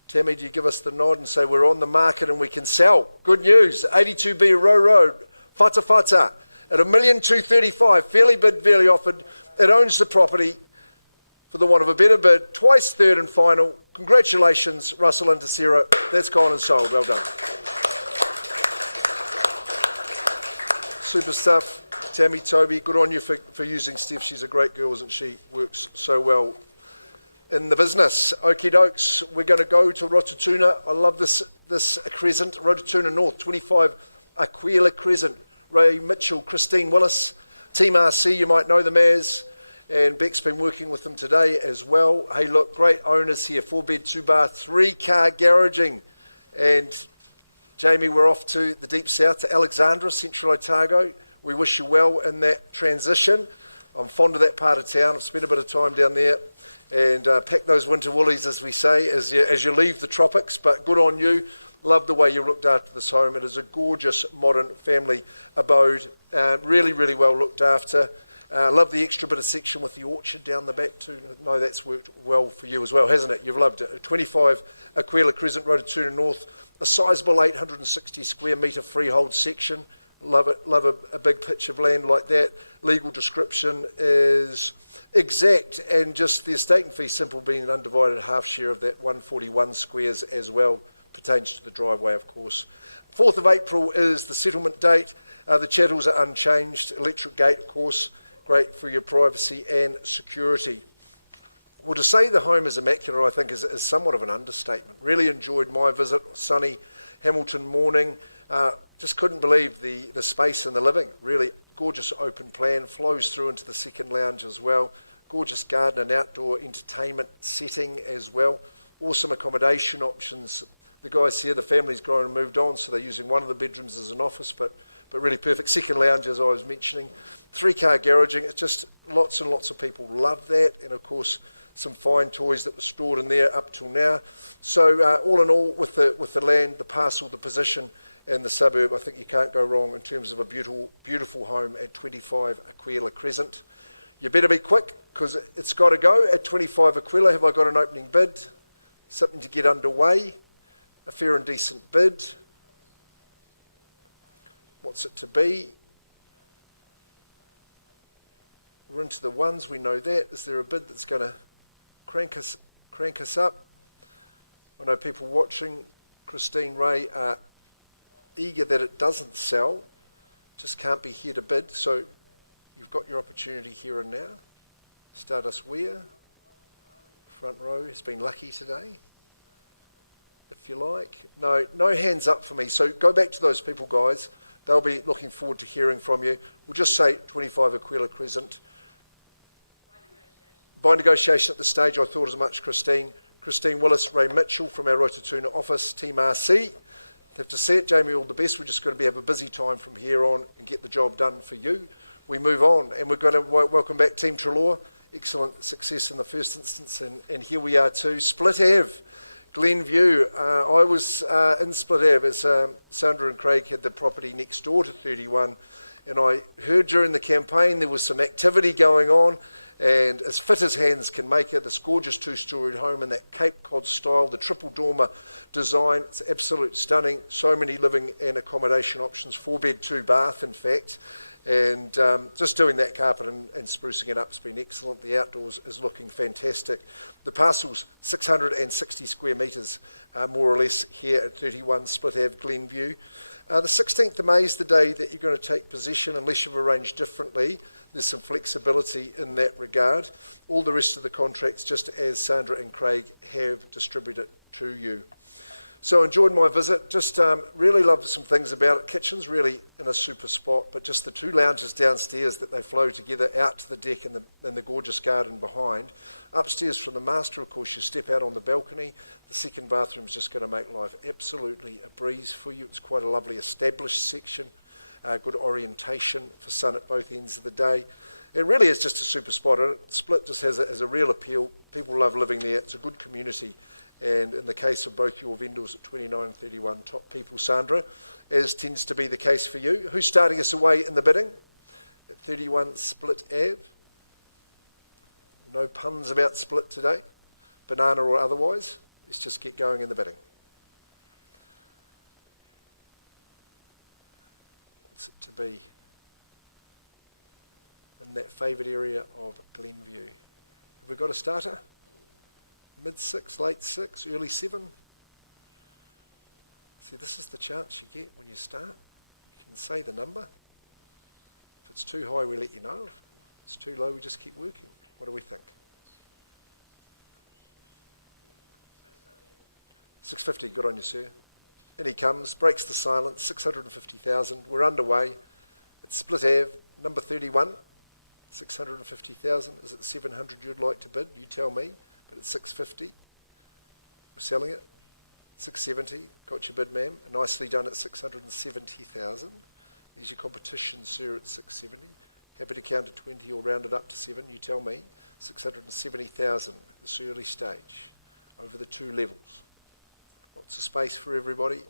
Tammy, do you give us the nod and say we're on the market and we can sell? Good news. 82B Row Road, Fata Fata. At $1,235,000, fairly bid, fairly offered. It owns the property, for the want of a better bid, twice third and final. Congratulations, Russell and Tessera. That's gone and sold. Well done. Super stuff. Tammy, Toby, good on you for using Steph. She's a great girl, isn't she? Works so well in the business. Okie dokes. We're going to go to Rototuna. I love this crescent. Rototuna North, 25 Aquila Crescent. Ray Mitchell, Christine Willis, Team RC, you might know them as, and Beck's been working with them today as well. Hey, look, great owners here, 4-bed, 2-bar, 3-car garaging. And Jamie, we're off to the deep south, to Alexandra, Central Otago. We wish you well in that transition. I'm fond of that part of town. I've spent a bit of time down there. And pack those winter woolies, as we say, as you leave the tropics, but good on you. Love the way you looked after this home. It is a gorgeous modern family abode. Really, really well looked after. Love the extra bit of section with the orchard down the back too. No, that's worked well for you as well, hasn't it? You've loved it. 25 Aquila Crescent, Rototuna North. A sizable 860 square metre freehold section. Love it. Love a big pitch of land like that. Legal description is exact, and just the estate and fee simple being an undivided half share of that 141 squares as well. Pertains to the driveway, of course. 4th of April is the settlement date. The chattels are unchanged. Electric gate, of course, great for your privacy and security. Well, to say the home is immaculate, I think, is somewhat of an understatement. Really enjoyed my visit. Sunny Hamilton morning. Just couldn't believe the space in the living. Really gorgeous open plan. Flows through into the second lounge as well. Gorgeous garden and outdoor entertainment setting as well. Awesome accommodation options. The guys here, the family's grown and moved on, so they're using one of the bedrooms as an office, but really perfect. Second lounge, as I was mentioning. 3-car garaging. It's just lots and lots of people love that. And, of course, some fine toys that were stored in there up till now. So, all in all, with the land, the parcel, the position, and the suburb, I think you can't go wrong in terms of a beautiful, beautiful home at 25 Aquila Crescent. You better be quick, because it's got to go at 25 Aquila. Have I got an opening bid? Something to get underway. A fair and decent bid. What's it to be? We're into the ones, we know that. Is there a bid that's going to crank us up? I know people watching, Christine Ray, are eager that it doesn't sell. Just can't be here to bid. So you've got your opportunity here and now. Stardust Weir, front row, has been lucky today, if you like. No hands up for me. So go back to those people, guys. They'll be looking forward to hearing from you. We'll just say 25 Aquila Crescent. By negotiation at this stage, I thought as much. Christine Willis, Ray Mitchell from our Rotatuna office, Team RC. Have to see it. Jamie, all the best. We're just going to have a busy time from here on and get the job done for you. We move on, and we're going to welcome back Team Treloar. Excellent success in the first instance, and here we are too. Split Ave, Glenview. I was in Split Ave as Sandra and Craig had the property next door to 31, and I heard during the campaign there was some activity going on, and as fit as hands can make it, this gorgeous two-storied home in that Cape Cod style, the triple dormer design, it's absolute stunning. So many living and accommodation options, 4-bed, 2-bath in fact. And just doing that carpet and sprucing it up has been excellent. The outdoors is looking fantastic. The parcel's 660 square metres, more or less, here at 31 Split Ave, Glenview. The 16th of May is the day that you're going to take possession, unless you've arranged differently. There's some flexibility in that regard. All the rest of the contracts, just as Sandra and Craig have distributed to you. So I enjoyed my visit, just really loved some things about it. Kitchen's really in a super spot, but just the 2 lounges downstairs that they flow together out to the deck and the gorgeous garden behind. Upstairs from the master, of course, you step out on the balcony. The second bathroom's just going to make life absolutely a breeze for you. It's quite a lovely established section, good orientation for sun at both ends of the day. It really is just a super spot. Split just has a real appeal. People love living there. It's a good community. And in the case of both your vendors at 29 31, top people, Sandra, as tends to be the case for you. Who's starting us away in the bidding? At 31 Split Ave. No puns about Split today, banana or otherwise. Let's just get going in the bidding. What's it to be? In that favoured area of Glenview. Have we got a starter? Mid-6, late-6, early 7. See, this is the chance you get when you start. You can say the number. If it's too high, we let you know. If it's too low, we just keep working. What do we think? 650, good on you, sir. In he comes, breaks the silence, 650,000. We're underway. It's Split Ave, number 31, 650,000. Is it 700 you'd like to bid? You tell me. But it's 650. We're selling it. 670. Got your bid, ma'am. Nicely done at 670,000. There's your competition, sir, at 670. Happy to count to 20 or round it up to 7. You tell me. 670,000. This early stage. Over the 2 levels. Lots of space for everybody.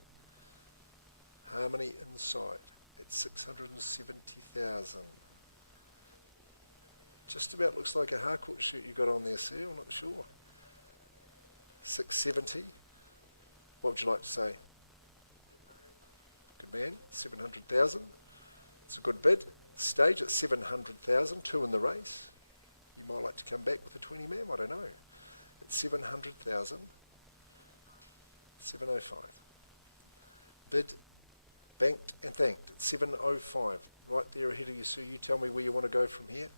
Harmony inside at 670,000. Just about looks like a Harcourt shirt you got on there, sir. I'm not sure. 670. What would you like to say? Good man. 700,000. It's a good bid. Stage at 700,000. 2 in the race. You might like to come back with a 20, ma'am. I don't know. It's 700,000. 705. Bid, banked and thanked at 705. Right there ahead of you, sir. You tell me where you want to go from here.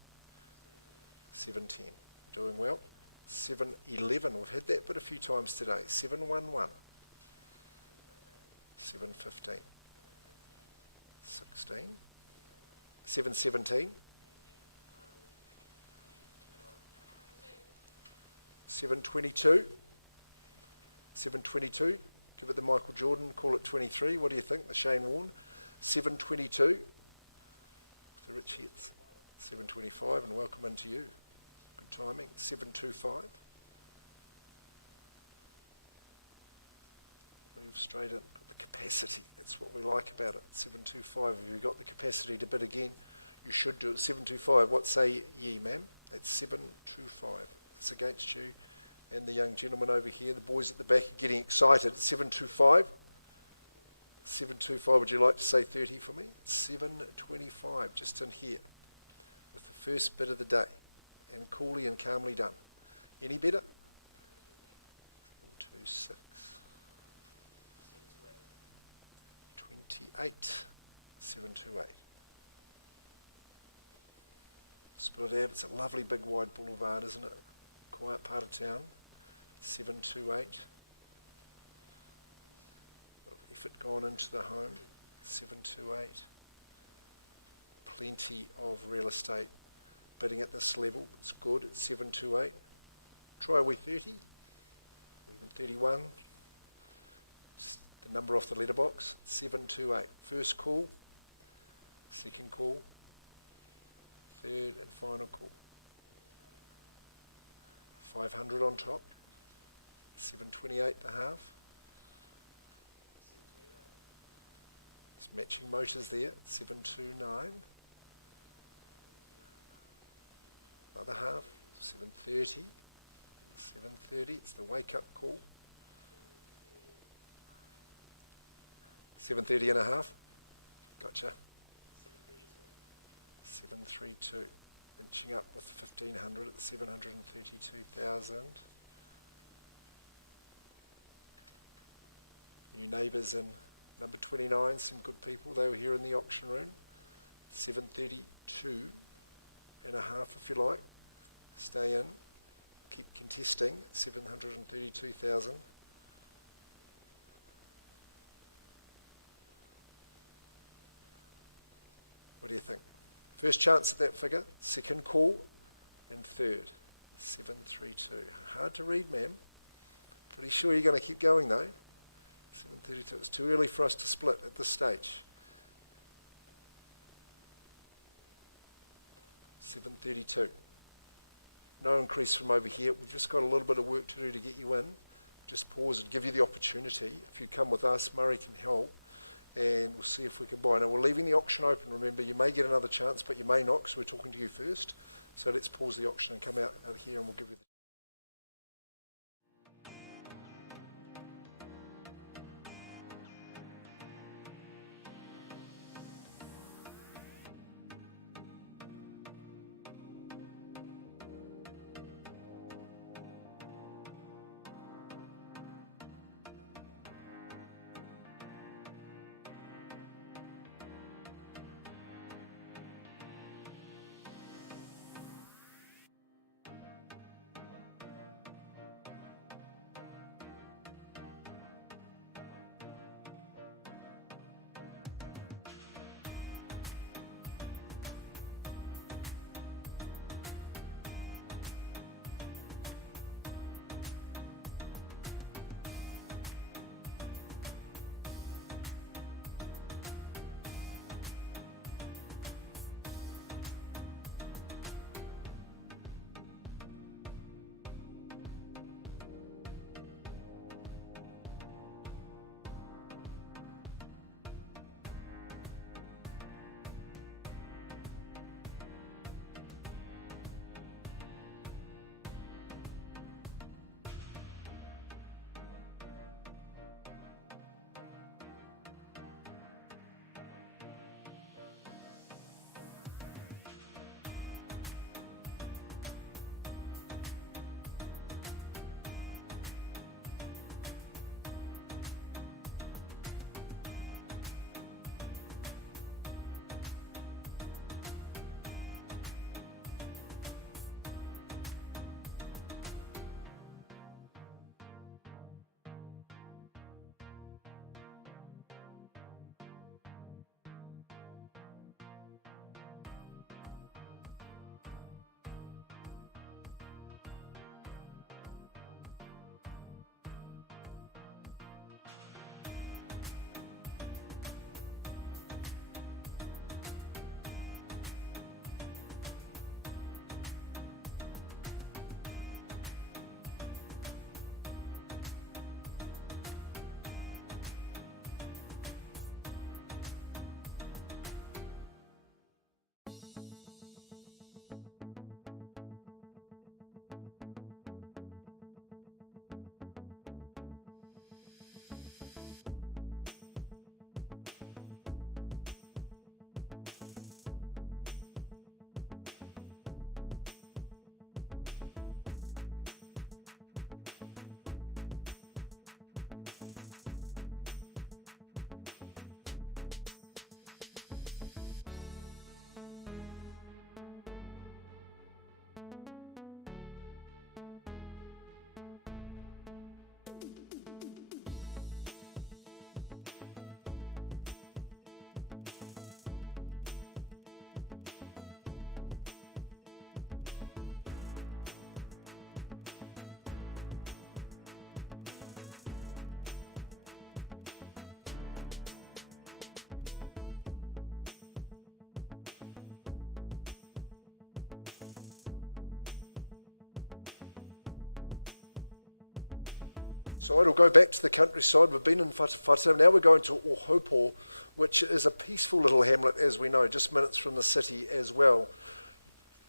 710. Doing well. 711. We've had that bit a few times today. 711. 715. 16. 717. 722. 722. Give it the Michael Jordan. Call it 23. What do you think? The Shane Warne. 722. The Rich Hits. 725. And welcome into you. Good timing. 725. Move straight in. Got the capacity. That's what we like about it. 725. If you've got the capacity to bid again, you should do it. 725. What say ye, ma'am? That's 725. It's against you and the young gentleman over here. The boys at the back are getting excited. 725. 725. Would you like to say 30 for me? 725. Just in here with the first bid of the day. And coolly and calmly done. Any better? 726. 28. 728. Split Ave, it's a lovely big wide boulevard, isn't it? Quiet part of town. 728. A lot of effort gone into the home. 728. Plenty of real estate bidding at this level. It's good at 728. Try a wee 30, or even 31. Just the number off the letterbox. 728. First call, second call, third and final call. 500 on top. 728 the half. There's matching motors there. 729. Another half. 730. 730. It's the wake up call. 730 and a half. Gotcha. 732. Inching up with the 1500 at 732,000. New neighbours in number 29, some good people. They were here in the auction room. 732 and a half if you like. Stay in. Keep contesting. 732,000. What do you think? First chance at that figure, second call, and third. 732. Hard to read, ma'am. Pretty sure you're going to keep going though. 732. It's too early for us to split at this stage. 732. No increase from over here. We've just got a little bit of work to do to get you in. Just pause and give you the opportunity. If you come with us, Murray can help. And we'll see if we can buy. Now, we're leaving the auction open. Remember, you may get another chance, but you may not, because we're talking to you first. So let's pause the auction and come out here, and we'll give you the side or go back to the countryside. We've been in Whatawhata. Now we're going to Ohopo, which is a peaceful little hamlet, as we know, just minutes from the city as well.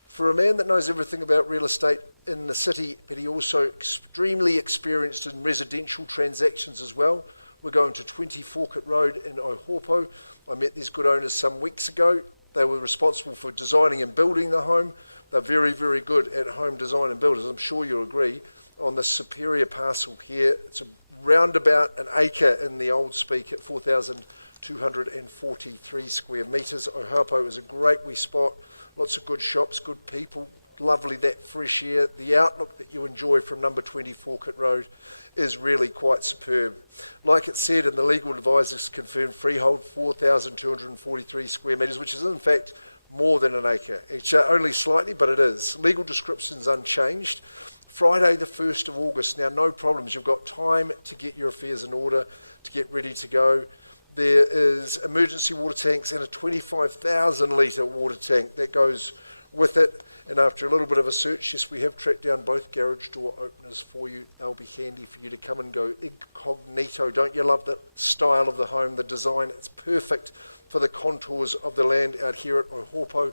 For a man that knows everything about real estate in the city, but he also extremely experienced in residential transactions as well, we're going to 20 Forkett Road in Ohopo. I met these good owners some weeks ago. They were responsible for designing and building the home. They're very, very good at home design and builders. I'm sure you'll agree. On the superior parcel here, it's round about an acre in the old speak at 4,243 square metres. Ohopo is a great wee spot. Lots of good shops, good people. Lovely, that fresh air. The outlook that you enjoy from number 20 Forkett Road is really quite superb. Like it said, and the legal advisors confirmed, freehold 4,243 square metres, which is in fact more than an acre. It's only slightly, but it is. Legal description's unchanged. Friday the 1st of August. Now, no problems. You've got time to get your affairs in order, to get ready to go. There is emergency water tanks and a 25,000 litre water tank that goes with it. And after a little bit of a search, yes, we have tracked down both garage door openers for you. They'll be handy for you to come and go incognito. Don't you love the style of the home, the design? It's perfect for the contours of the land out here at Ohopo.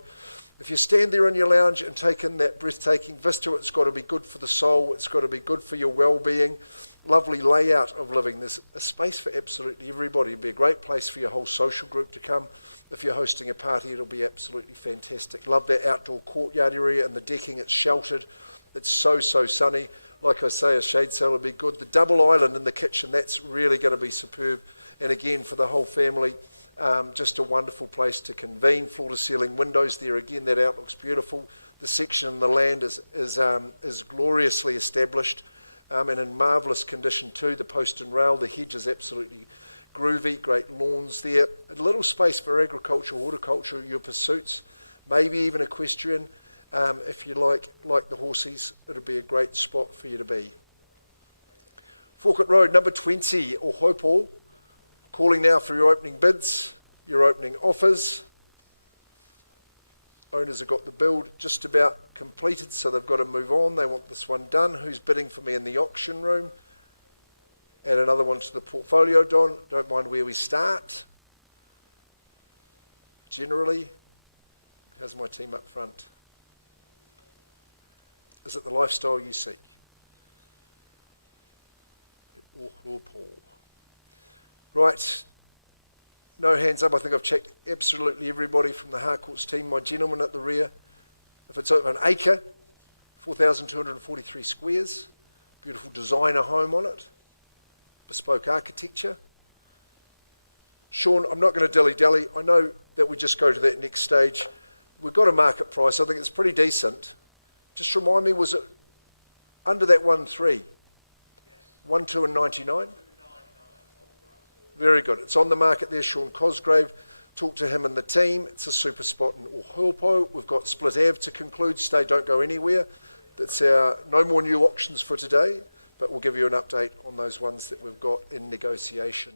If you stand there in your lounge and take in that breathtaking vista, it's got to be good for the soul. It's got to be good for your well-being. Lovely layout of living. There's a space for absolutely everybody. It'll be a great place for your whole social group to come. If you're hosting a party, it'll be absolutely fantastic. Love that outdoor courtyard area and the decking. It's sheltered. It's so sunny. Like I say, a shade sail would be good. The double island in the kitchen, that's really going to be superb. And again, for the whole family, just a wonderful place to convene. Floor-to-ceiling windows there. Again, that outlook's beautiful. The section in the land is gloriously established and in marvellous condition too. The post and rail, the hedge is absolutely groovy. Great lawns there. A little space for agriculture, horticulture, your pursuits. Maybe even equestrian. If you like the horsies, it'll be a great spot for you to be. Forkett Road, number 20, Ohopo. Calling now for your opening bids, your opening offers. Owners have got the build just about completed, so they've got to move on. They want this one done. Who's bidding for me in the auction room? Add another one to the portfolio, Don. Don't mind where we start. Generally, how's my team up front? Is it the lifestyle you seek? Right, no hands up. I think I've checked absolutely everybody from the Harcourts team. My gentleman at the rear, if it's over an acre, 4,243 squares, beautiful designer home on it, bespoke architecture. Sean, I'm not going to dilly-dally. I know that we just go to that next stage. We've got a market price. I think it's pretty decent. Just remind me, was it under that 1.3? Yes. 1.2 and 99? Very good. It's on the market there, Sean Cosgrave. Talk to him and the team. It's a super spot in Ohopo. We've got Split Ave to conclude. Stay, don't go anywhere. That's our no more new auctions for today, but we'll give you an update on those ones that we've got in negotiation.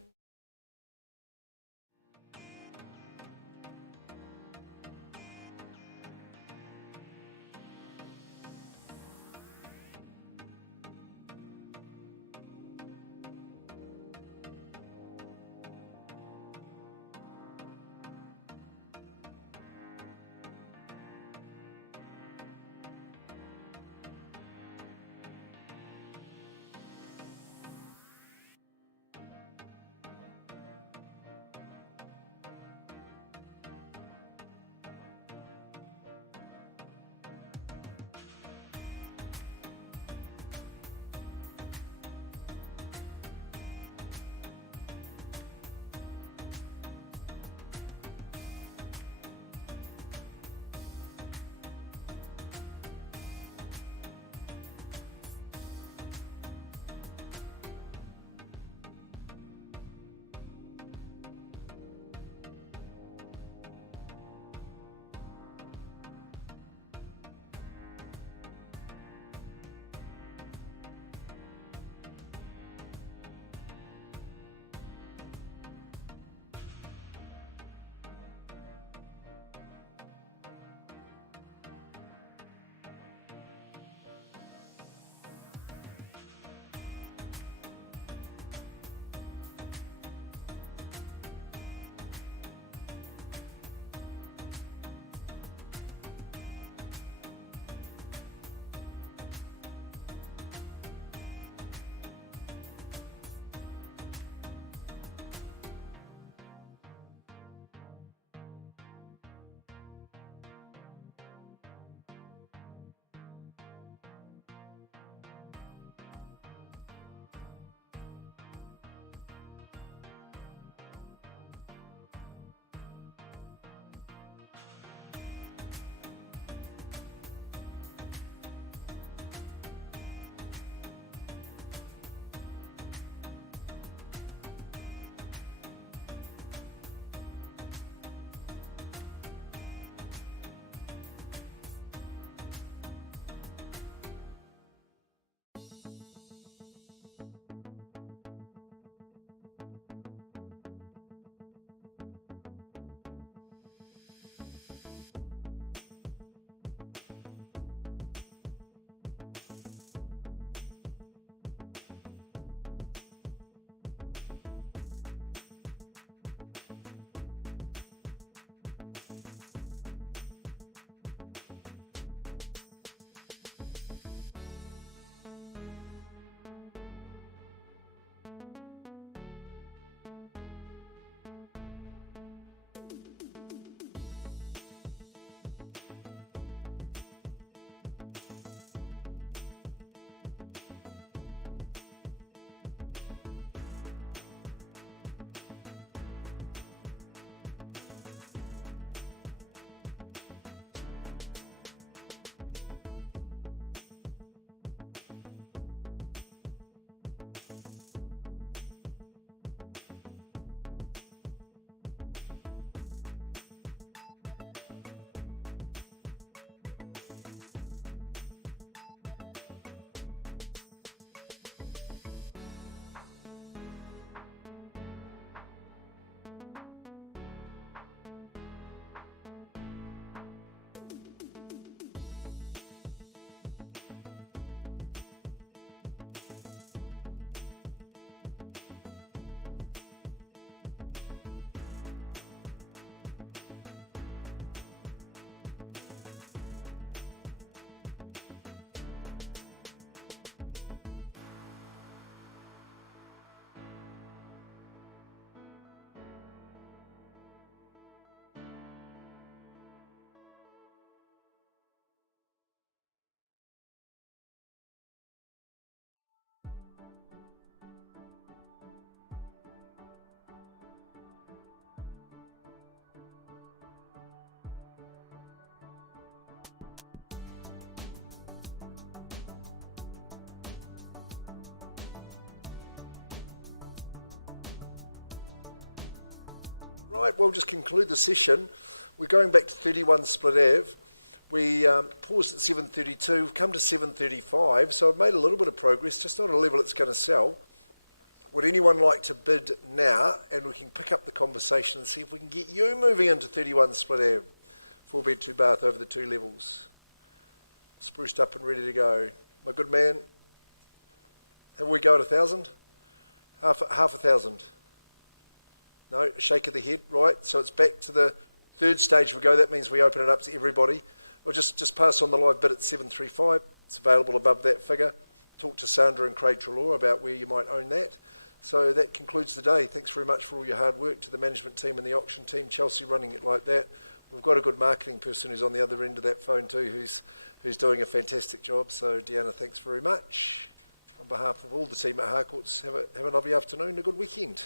Right, we'll just conclude the session. We're going back to 31 Split Ave. We paused at 7:32, we've come to 7:35, so I've made a little bit of progress, just not a level it's going to sell. Would anyone like to bid now? And we can pick up the conversation and see if we can get you moving into 31 Split Ave. 4-bed, 2-bath over the 2 levels. Spruced up and ready to go. My good man, have we go at 1,000? Half 1,000. No, a shake of the head, right? So it's back to the third stage we go. That means we open it up to everybody. Or just pass on the live bid at 735. It's available above that figure. Talk to Sandra and Craig Trelaw about where you might own that. So that concludes the day. Thanks very much for all your hard work to the management team and the auction team. Chelsea running it like that. We've got a good marketing person who's on the other end of that phone too, who's doing a fantastic job. So Deanna, thanks very much. On behalf of all the team at Harcourts, have a lovely afternoon, a good weekend.